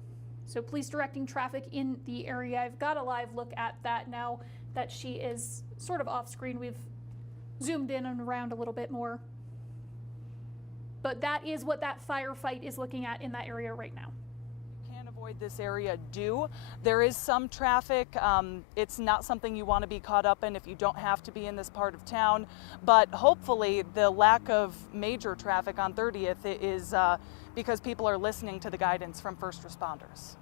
So police directing traffic in the area. I've got a live look at that now that she is sort of off screen. We've zoomed in and around a little bit more. But that is what that firefight is looking at in that area right now. Avoid this area do. There is some traffic. It's not something you want to be caught up in if you don't have to be in this part of town, but hopefully the lack of major traffic on 30th is because people are listening to the guidance from first responders.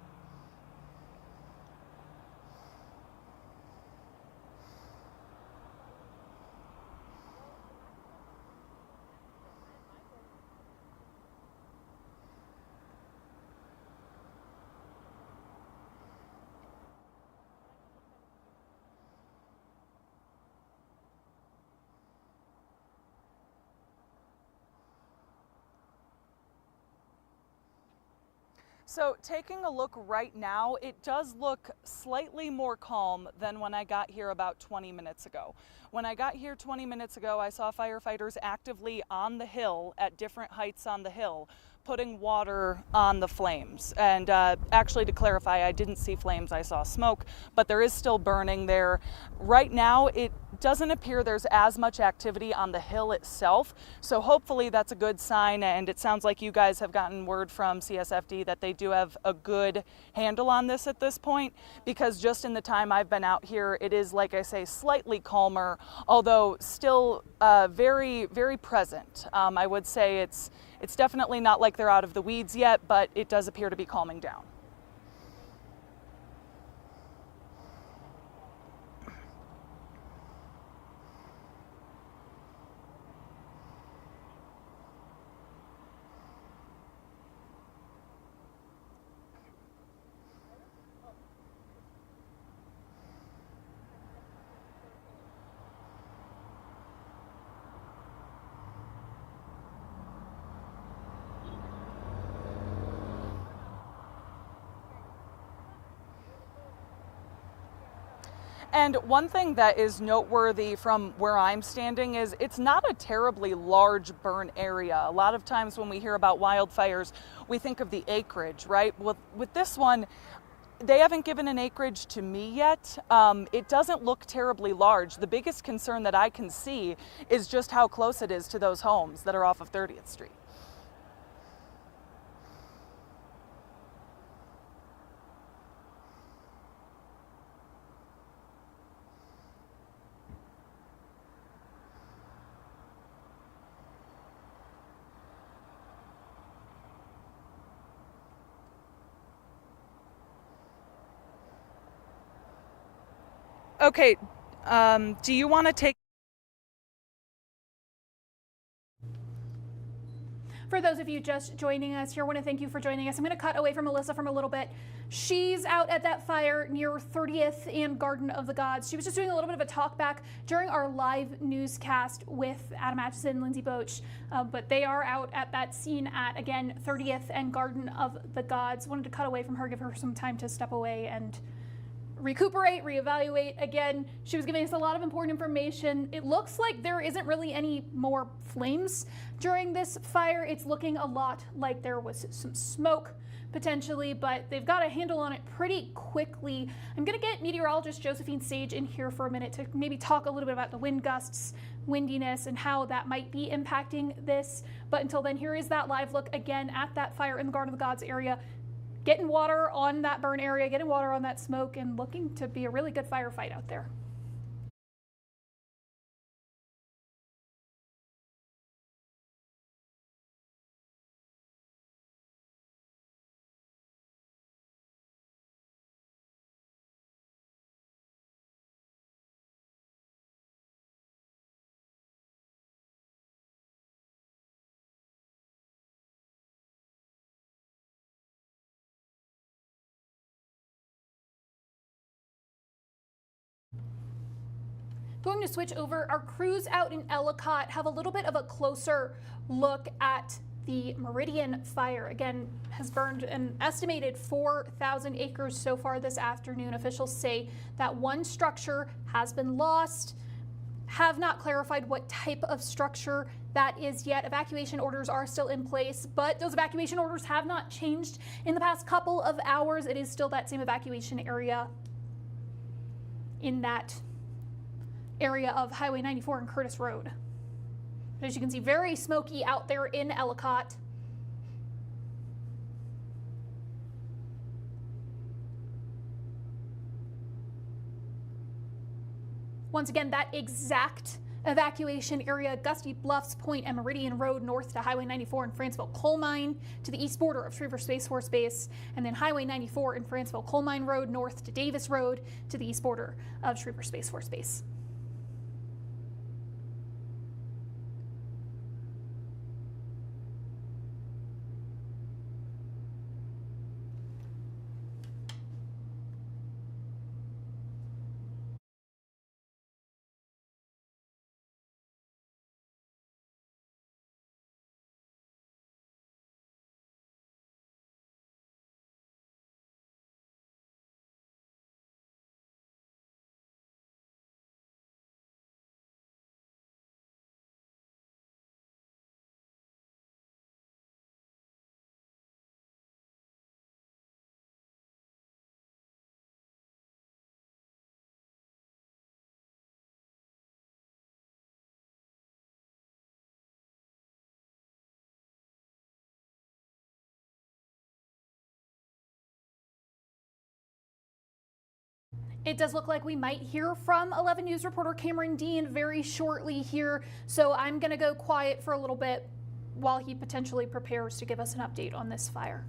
So taking a look right now, it does look slightly more calm than when I got here about 20 minutes ago. When I got here 20 minutes ago, I saw firefighters actively on the hill at different heights on the hill, putting water on the flames. And actually, to clarify, I didn't see flames, I saw smoke, but there is still burning there. Right now, it doesn't appear there's as much activity on the hill itself, so hopefully that's a good sign, and it sounds like you guys have gotten word from CSFD that they do have a good handle on this at this point, because just in the time I've been out here, it is, like I say, slightly calmer, although still very, very present. I would say it's definitely not like they're out of the weeds yet, but it does appear to be calming down. And one thing that is noteworthy from where I'm standing is it's not a terribly large burn area. A lot of times when we hear about wildfires, we think of the acreage, right? With this one, they haven't given an acreage to me yet. It doesn't look terribly large. The biggest concern that I can see is just how close it is to those homes that are off of 30th Street. Okay, do you want to take... For those of you just joining us here, I want to thank you for joining us. I'm going to cut away from Melissa from a little bit. She's out at that fire near 30th and Garden of the Gods. She was just doing a little bit of a talk back during our live newscast with Adam Atchison and Lindsay Boach, but they are out at that scene at, again, 30th and Garden of the Gods. Wanted to cut away from her, give her some time to step away and recuperate, reevaluate. Again, she was giving us a lot of important information. It looks like there isn't really any more flames during this fire. It's looking a lot like there was some smoke potentially, but they've got a handle on it pretty quickly. I'm gonna get meteorologist Josephine Sage in here for a minute to maybe talk a little bit about the wind gusts, windiness, and how that might be impacting this. But until then, here is that live look again at that fire in the Garden of the Gods area. Getting water on that burn area, getting water on that smoke, and looking to be a really good firefight out there. Going to switch over, our crews out in Ellicott have a little bit of a closer look at the Meridian fire. Again, has burned an estimated 4,000 acres so far this afternoon. Officials say that one structure has been lost. Have not clarified what type of structure that is yet. Evacuation orders are still in place, but those evacuation orders have not changed in the past couple of hours. It is still that same evacuation area in that area of Highway 94 and Curtis Road. But as you can see, very smoky out there in Ellicott. Once again, that exact evacuation area, Gusty Bluffs Point and Meridian Road north to Highway 94 in Franceville Coal Mine to the east border of Schriever Space Force Base, and then Highway 94 in Franceville Coal Mine Road north to Davis Road to the east border of Schriever Space Force Base. It does look like we might hear from 11 News reporter Cameron Dean very shortly here, so I'm going to go quiet for a little bit while he potentially prepares to give us an update on this fire.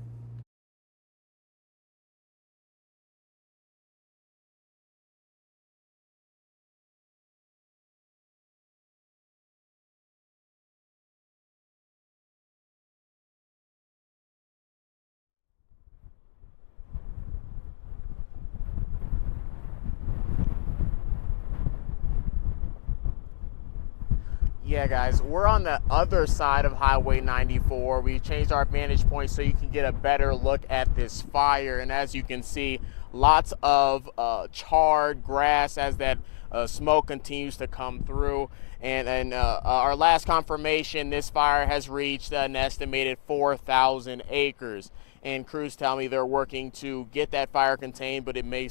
Yeah, guys, we're on the other side of Highway 94. We changed our vantage point so you can get a better look at this fire. And as you can see, lots of charred grass as that smoke continues to come through. And our last confirmation, this fire has reached an estimated 4,000 acres. And crews tell me they're working to get that fire contained, but it may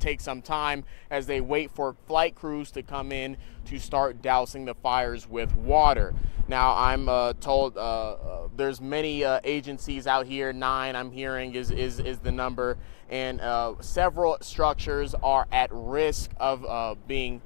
take some time as they wait for flight crews to come in to start dousing the fires with water. Now, I'm told there's many agencies out here, 9 I'm hearing is the number, and several structures are at risk of being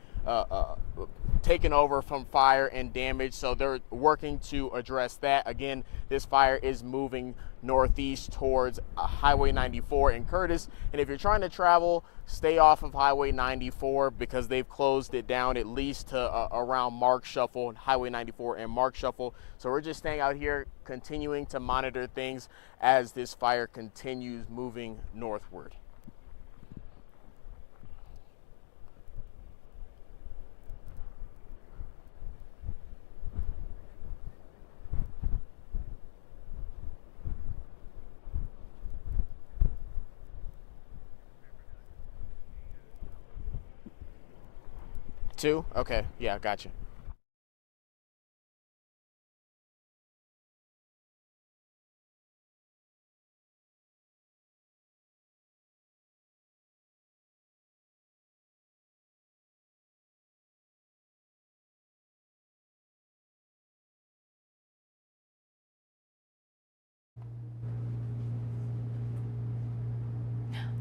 taken over from fire and damage, so they're working to address that. Again, this fire is moving northeast towards Highway 94 in Curtis. And if you're trying to travel, stay off of Highway 94 because they've closed it down at least to around Mark Shuffle, Highway 94 and Mark Shuffle. So we're just staying out here, continuing to monitor things as this fire continues moving northward. Two? Okay, yeah, gotcha.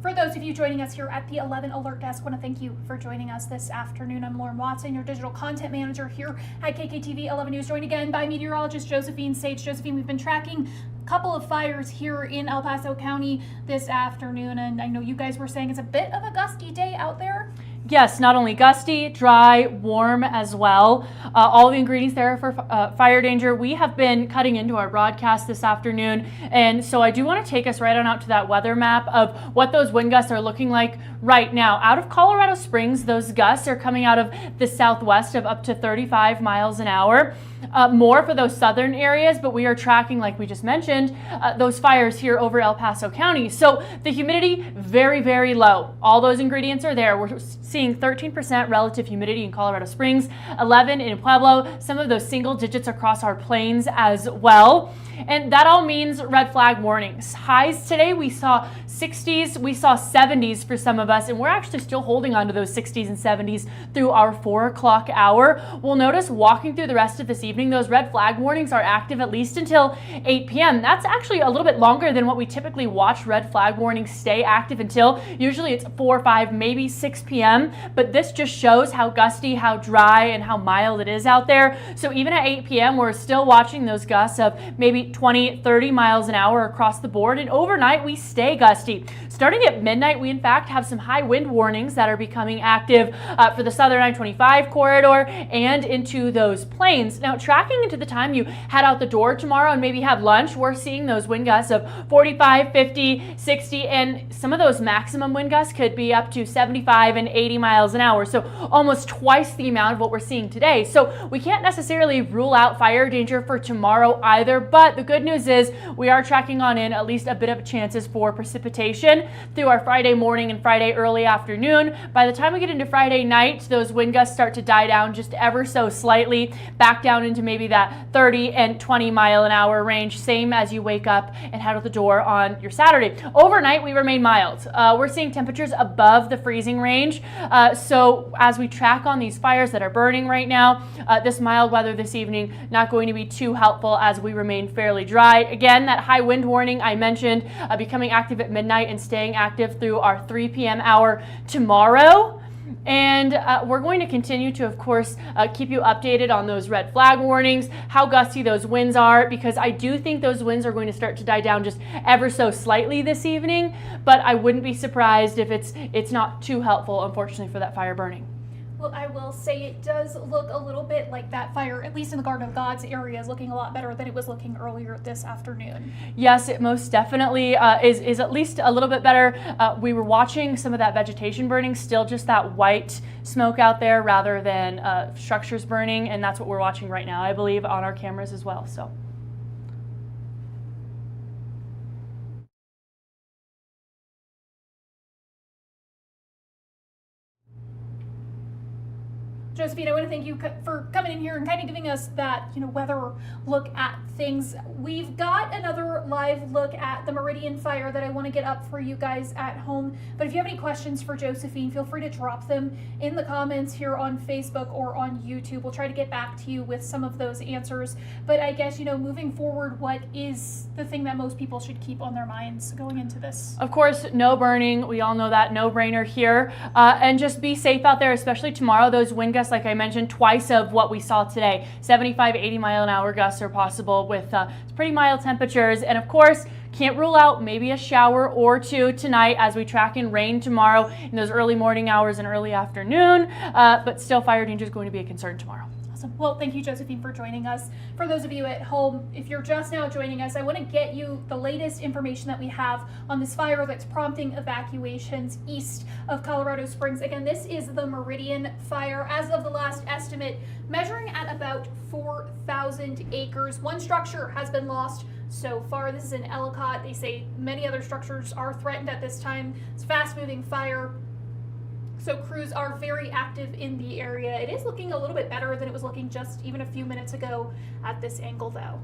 For those of you joining us here at the 11 Alert Desk, I want to thank you for joining us this afternoon. I'm Lauren Watson, your digital content manager here at KKTV 11 News, joined again by meteorologist Josephine Sage. Josephine, we've been tracking a couple of fires here in El Paso County this afternoon, and I know you guys were saying it's a bit of a gusty day out there. Yes, not only gusty, dry, warm as well. All the ingredients there for fire danger. We have been cutting into our broadcast this afternoon, and so I do want to take us right on out to that weather map of what those wind gusts are looking like right now. Out of Colorado Springs, those gusts are coming out of the southwest of up to 35 miles an hour. More for those southern areas, but we are tracking, like we just mentioned, those fires here over El Paso County. So the humidity, very, very low. All those ingredients are there. We're seeing 13% relative humidity in Colorado Springs, 11 in Pueblo, some of those single digits across our plains as well. And that all means red flag warnings. Highs today, we saw 60s, we saw 70s for some of us, and we're actually still holding on to those 60s and 70s through our 4 o'clock hour. We'll notice walking through the rest of this evening, those red flag warnings are active at least until 8 p.m. That's actually a little bit longer than what we typically watch red flag warnings stay active until. Usually it's 4, 5, maybe 6 p.m., but this just shows how gusty, how dry, and how mild it is out there. So even at 8 p.m., we're still watching those gusts of maybe 20, 30 miles an hour across the board, and overnight we stay gusty. Starting at midnight, we in fact have some high wind warnings that are becoming active for the southern I-25 corridor and into those plains. Now, tracking into the time you head out the door tomorrow and maybe have lunch, we're seeing those wind gusts of 45, 50, 60, and some of those maximum wind gusts could be up to 75 and 80 miles an hour. So almost twice the amount of what we're seeing today. So we can't necessarily rule out fire danger for tomorrow either, but the good news is we are tracking on in at least a bit of chances for precipitation through our Friday morning and Friday early afternoon. By the time we get into Friday night, those wind gusts start to die down just ever so slightly, back down into maybe that 30 and 20 mile an hour range, same as you wake up and head out the door on your Saturday. Overnight, we remain mild. We're seeing temperatures above the freezing range. So as we track on these fires that are burning right now, this mild weather this evening not going to be too helpful as we remain fairly dry. Again, that high wind warning I mentioned becoming active at midnight and staying active through our 3 p.m. hour tomorrow. And we're going to continue to, of course, keep you updated on those red flag warnings, how gusty those winds are, because I do think those winds are going to start to die down just ever so slightly this evening, but I wouldn't be surprised if it's not too helpful, unfortunately, for that fire burning. Well, I will say it does look a little bit like that fire, at least in the Garden of Gods area, is looking a lot better than it was looking earlier this afternoon. Yes, it most definitely is at least a little bit better. We were watching some of that vegetation burning, still just that white smoke out there rather than structures burning, and that's what we're watching right now, I believe, on our cameras as well. So. Josephine, I want to thank you for coming in here and kind of giving us that, weather look at things. We've got another live look at the Meridian fire that I want to get up for you guys at home. But if you have any questions for Josephine, feel free to drop them in the comments here on Facebook or on YouTube. We'll try to get back to you with some of those answers. But I guess, moving forward, what is the thing that most people should keep on their minds going into this? Of course, no burning. We all know that, no brainer here. And just be safe out there, especially tomorrow. Those wind gusts gusts, like I mentioned, twice of what we saw today. 75, 80 mile an hour gusts are possible with pretty mild temperatures. And of course, can't rule out maybe a shower or two tonight as we track in rain tomorrow in those early morning hours and early afternoon. But still, fire danger is going to be a concern tomorrow. Awesome. Well, thank you, Josephine, for joining us. For those of you at home, if you're just now joining us, I want to get you the latest information that we have on this fire that's prompting evacuations east of Colorado Springs. Again, this is the Meridian fire. As of the last estimate, measuring at about 4,000 acres. One structure has been lost so far. This is in Ellicott. They say many other structures are threatened at this time. It's a fast-moving fire, so crews are very active in the area. It is looking a little bit better than it was looking just even a few minutes ago at this angle, though.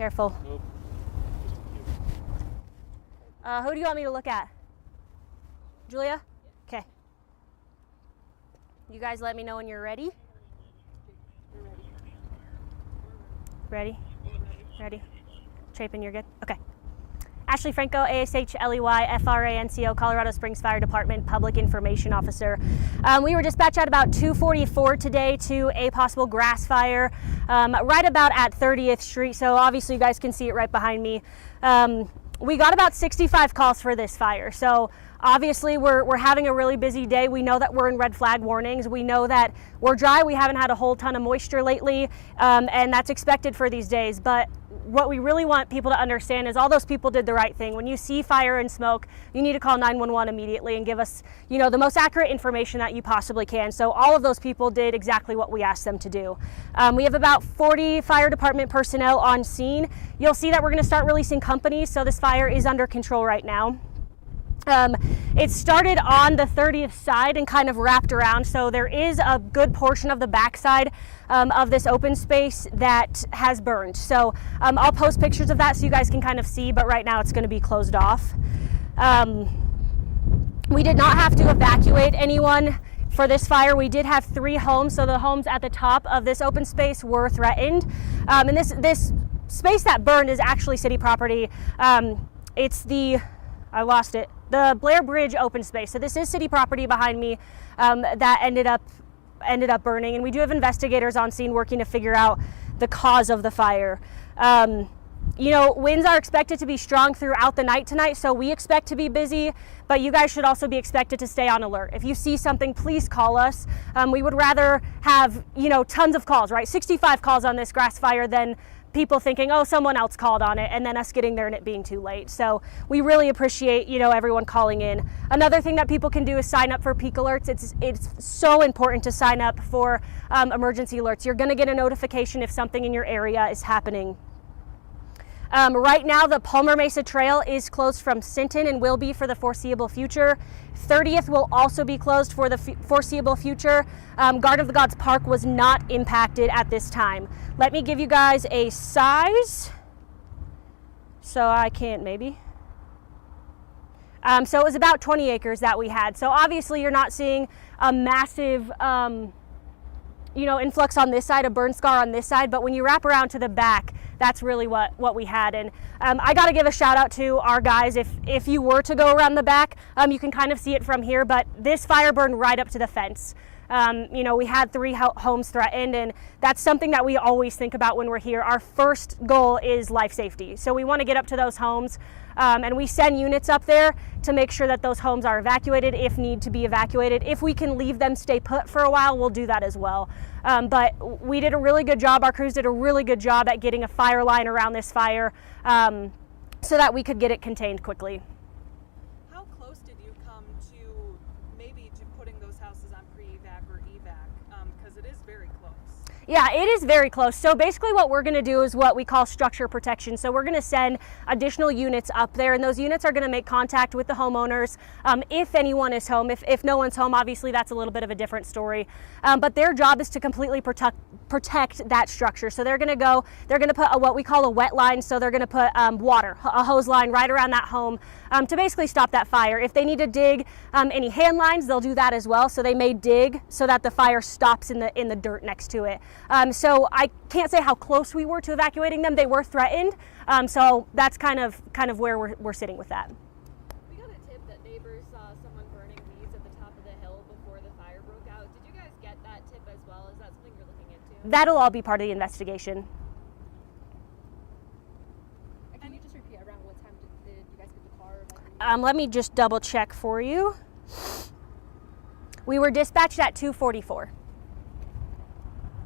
Careful. Who do you want me to look at? Julia? Okay. You guys let me know when you're ready. Ready? Ready? Chapin, you're good? Okay. Ashley Franco, ASHLEY, FRANCO, Colorado Springs Fire Department Public Information Officer. We were dispatched at about 2:44 today to a possible grass fire right about at 30th Street. So obviously you guys can see it right behind me. We got about 65 calls for this fire. So obviously we're having a really busy day. We know that we're in red flag warnings. We know that we're dry. We haven't had a whole ton of moisture lately, and that's expected for these days. But what we really want people to understand is all those people did the right thing. When you see fire and smoke, you need to call 911 immediately and give us, the most accurate information that you possibly can. So all of those people did exactly what we asked them to do. We have about 40 fire department personnel on scene. You'll see that we're going to start releasing companies, so this fire is under control right now. It started on the 30th side and kind of wrapped around, so there is a good portion of the backside of this open space that has burned. So I'll post pictures of that so you guys can kind of see, but right now it's going to be closed off. We did not have to evacuate anyone for this fire. We did have 3 homes, so the homes at the top of this open space were threatened. And this space that burned is actually city property. It's I lost it. The Blair Bridge open space. So this is city property behind me that ended up burning, and we do have investigators on scene working to figure out the cause of the fire. Winds are expected to be strong throughout the night tonight, so we expect to be busy, but you guys should also be expected to stay on alert. If you see something, please call us. We would rather have, tons of calls, right? 65 calls on this grass fire than people thinking, oh, someone else called on it, and then us getting there and it being too late. So we really appreciate, everyone calling in. Another thing that people can do is sign up for peak alerts. It's so important to sign up for emergency alerts. You're going to get a notification if something in your area is happening. Right now, the Palmer Mesa Trail is closed from Sinton and will be for the foreseeable future. 30th will also be closed for the foreseeable future. Garden of the Gods Park was not impacted at this time. Let me give you guys a size. So I can't maybe. So it was about 20 acres that we had. So obviously you're not seeing a massive influx on this side, a burn scar on this side, but when you wrap around to the back, that's really what we had. And I got to give a shout out to our guys. If you were to go around the back, you can kind of see it from here, but this fire burned right up to the fence. We had 3 homes threatened, and that's something that we always think about when we're here. Our first goal is life safety. So we want to get up to those homes, and we send units up there to make sure that those homes are evacuated if need to be evacuated. If we can leave them stay put for a while, we'll do that as well. But we did a really good job. Our crews did a really good job at getting a fire line around this fire so that we could get it contained quickly. How close did you come to maybe to putting those houses on pre-evac or evac? Because it is very close. Yeah, it is very close. So basically what we're going to do is what we call structure protection. So we're going to send additional units up there, and those units are going to make contact with the homeowners if anyone is home. If no one's home, obviously that's a little bit of a different story. But their job is to completely protect that structure. So they're going to put what we call a wet line. So they're going to put water, a hose line right around that home to basically stop that fire. If they need to dig any hand lines, they'll do that as well. So they may dig so that the fire stops in the dirt next to it. So I can't say how close we were to evacuating them. They were threatened. So that's kind of where we're sitting with that. We got a tip that neighbors saw someone burning leaves at the top of the hill before the fire broke out. Did you guys get that tip as well? Is that something you're looking into? That'll all be part of the investigation. Can you just repeat around what time did you guys get the car? Let me just double check for you. We were dispatched at 2:44.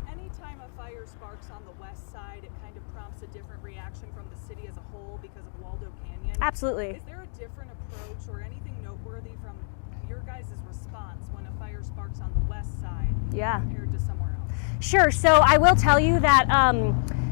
Anytime a fire sparks on the west side, it kind of prompts a different reaction from the city as a whole because of Waldo Canyon. Absolutely. Is there a different approach or anything noteworthy from your guys' response when a fire sparks on the west side compared to somewhere else? Sure. So I will tell you that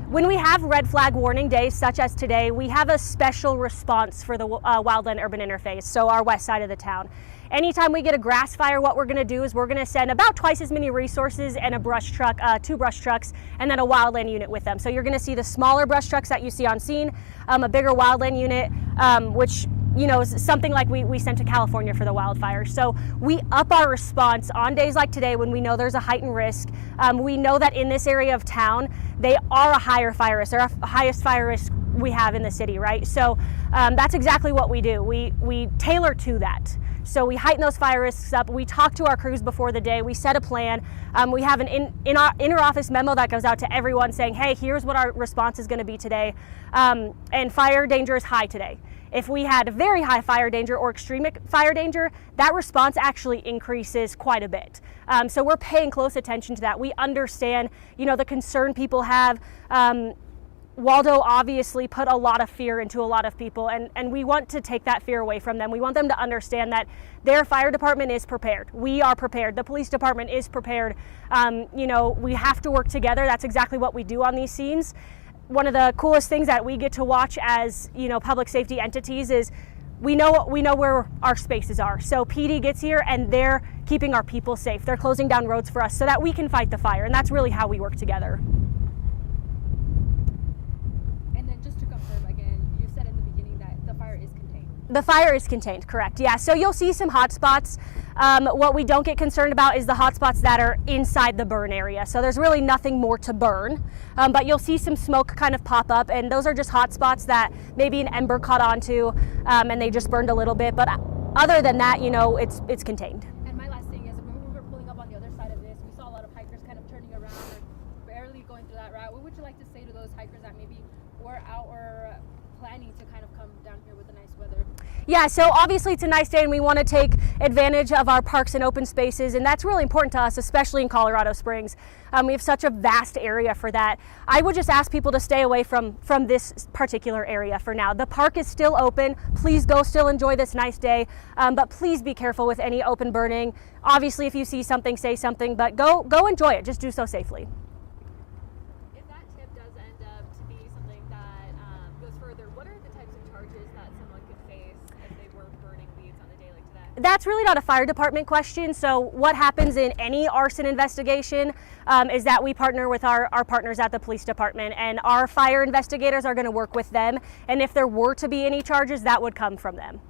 when we have red flag warning days such as today, we have a special response for the Wildland Urban Interface, so our west side of the town. anytime we get a grass fire, what we're going to do is we're going to send about twice as many resources and a brush truck, 2 brush trucks, and then a wildland unit with them. So you're going to see the smaller brush trucks that you see on scene, a bigger wildland unit, which is something like we sent to California for the wildfires. So we up our response on days like today when we know there's a heightened risk. We know that in this area of town, they are a higher fire risk. They're the highest fire risk we have in the city, right? So that's exactly what we do. We tailor to that. So we heighten those fire risks up. We talk to our crews before the day. We set a plan. We have an inter-office memo that goes out to everyone saying, hey, here's what our response is going to be today. And fire danger is high today. If we had very high fire danger or extreme fire danger, that response actually increases quite a bit. So we're paying close attention to that. We understand, the concern people have. Waldo obviously put a lot of fear into a lot of people, and we want to take that fear away from them. We want them to understand that their fire department is prepared. We are prepared. The police department is prepared. We have to work together. That's exactly what we do on these scenes. One of the coolest things that we get to watch as, public safety entities is we know where our spaces are. So PD gets here and they're keeping our people safe. They're closing down roads for us so that we can fight the fire, and that's really how we work together. The fire is contained, correct. Yeah, so you'll see some hot spots. What we don't get concerned about is the hot spots that are inside the burn area. So there's really nothing more to burn, but you'll see some smoke kind of pop up, and those are just hot spots that maybe an ember caught onto, and they just burned a little bit. But other than that, it's contained. And my last thing is, when we were pulling up on the other side of this, we saw a lot of hikers kind of turning around or barely going through that route. What would you like to say to those hikers that maybe were out or planning to kind of come down here with the nice weather? Yeah, so obviously it's a nice day and we want to take advantage of our parks and open spaces, and that's really important to us, especially in Colorado Springs. We have such a vast area for that. I would just ask people to stay away from this particular area for now. The park is still open. Please go still enjoy this nice day, but please be careful with any open burning. Obviously, if you see something, say something, but go enjoy it. Just do so safely. If that tip does end up to be something that goes further, what are the types of charges that someone could face if they were burning weeds on a day like today? That's really not a fire department question. So what happens in any arson investigation is that we partner with our partners at the police department, and our fire investigators are going to work with them. And if there were to be any charges, that would come from them.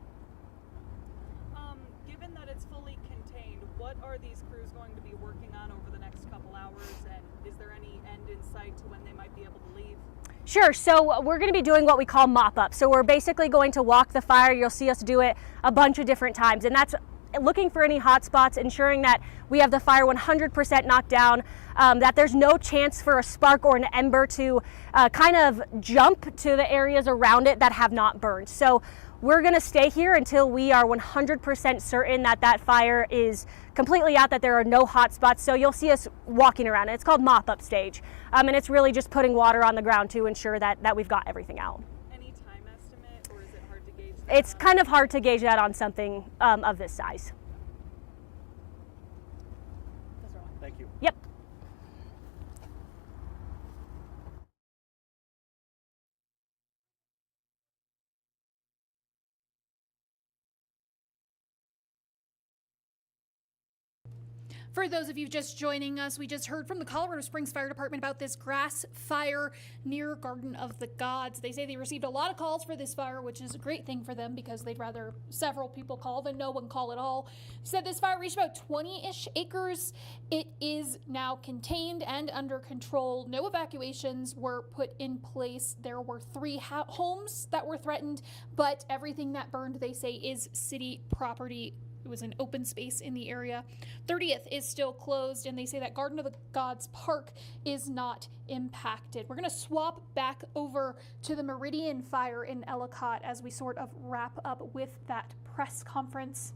Given that it's fully contained, what are these crews going to be working on over the next couple hours, and is there any end in sight to when they might be able to leave? Sure, so we're going to be doing what we call mop-up. So we're basically going to walk the fire. You'll see us do it a bunch of different times, and that's looking for any hot spots, ensuring that we have the fire 100% knocked down, that there's no chance for a spark or an ember to kind of jump to the areas around it that have not burned. So we're going to stay here until we are 100% certain that that fire is completely out, that there are no hot spots. So you'll see us walking around it. It's called mop-up stage, and it's really just putting water on the ground to ensure that we've got everything out. Any time estimate, or is it hard to gauge that? It's kind of hard to gauge that on something of this size. Thank you. Yep. For those of you just joining us, we just heard from the Colorado Springs Fire Department about this grass fire near Garden of the Gods. They say they received a lot of calls for this fire, which is a great thing for them because they'd rather several people call than no one call at all. Said this fire reached about 20-ish acres. It is now contained and under control. No evacuations were put in place. There were 3 homes that were threatened, but everything that burned, they say, is city property. It was an open space in the area. 30th is still closed, and they say that Garden of the Gods Park is not impacted. We're going to swap back over to the Meridian fire in Ellicott as we sort of wrap up with that press conference.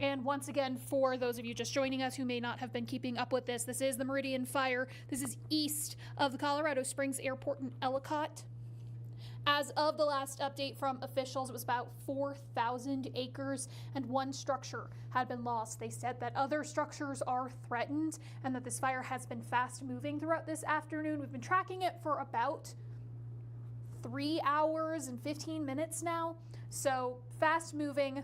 And once again, for those of you just joining us who may not have been keeping up with this, this is the Meridian fire. This is east of the Colorado Springs Airport in Ellicott. As of the last update from officials, it was about 4,000 acres and 1 structure had been lost. They said that other structures are threatened and that this fire has been fast moving throughout this afternoon. We've been tracking it for about 3 hours and 15 minutes now. So fast moving.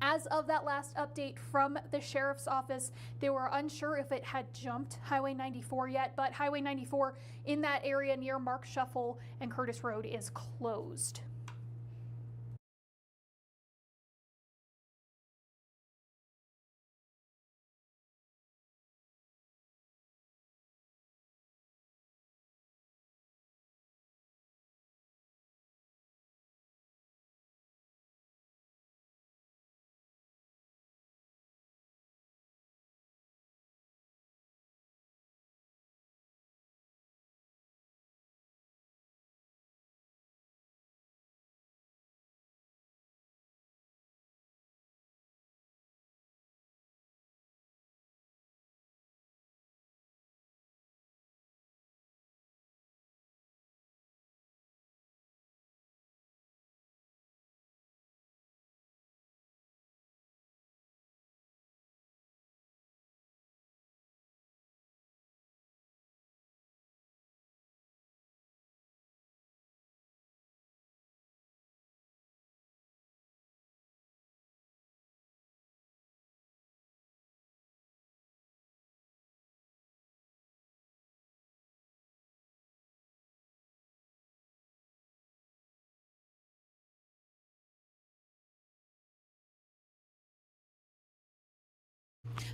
As of that last update from the sheriff's office, they were unsure if it had jumped Highway 94 yet, but Highway 94 in that area near Mark Shuffle and Curtis Road is closed.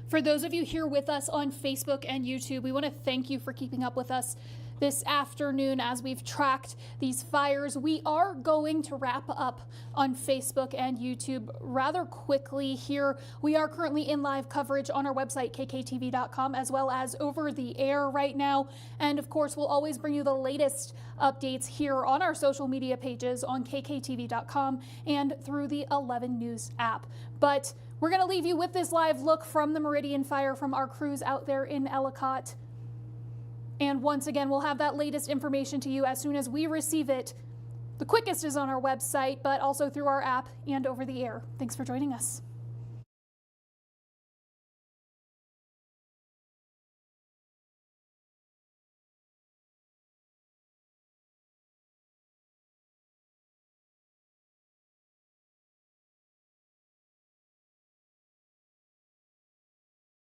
For those of you here with us on Facebook and YouTube, we want to thank you for keeping up with us this afternoon as we've tracked these fires. We are going to wrap up on Facebook and YouTube rather quickly here. We are currently in live coverage on our website, KKTV.com, as well as over the air right now. And of course, we'll always bring you the latest updates here on our social media pages on KKTV.com and through the 11 News app. But we're going to leave you with this live look from the Meridian fire from our crews out there in Ellicott. And once again, we'll have that latest information to you as soon as we receive it. The quickest is on our website, but also through our app and over the air. Thanks for joining us.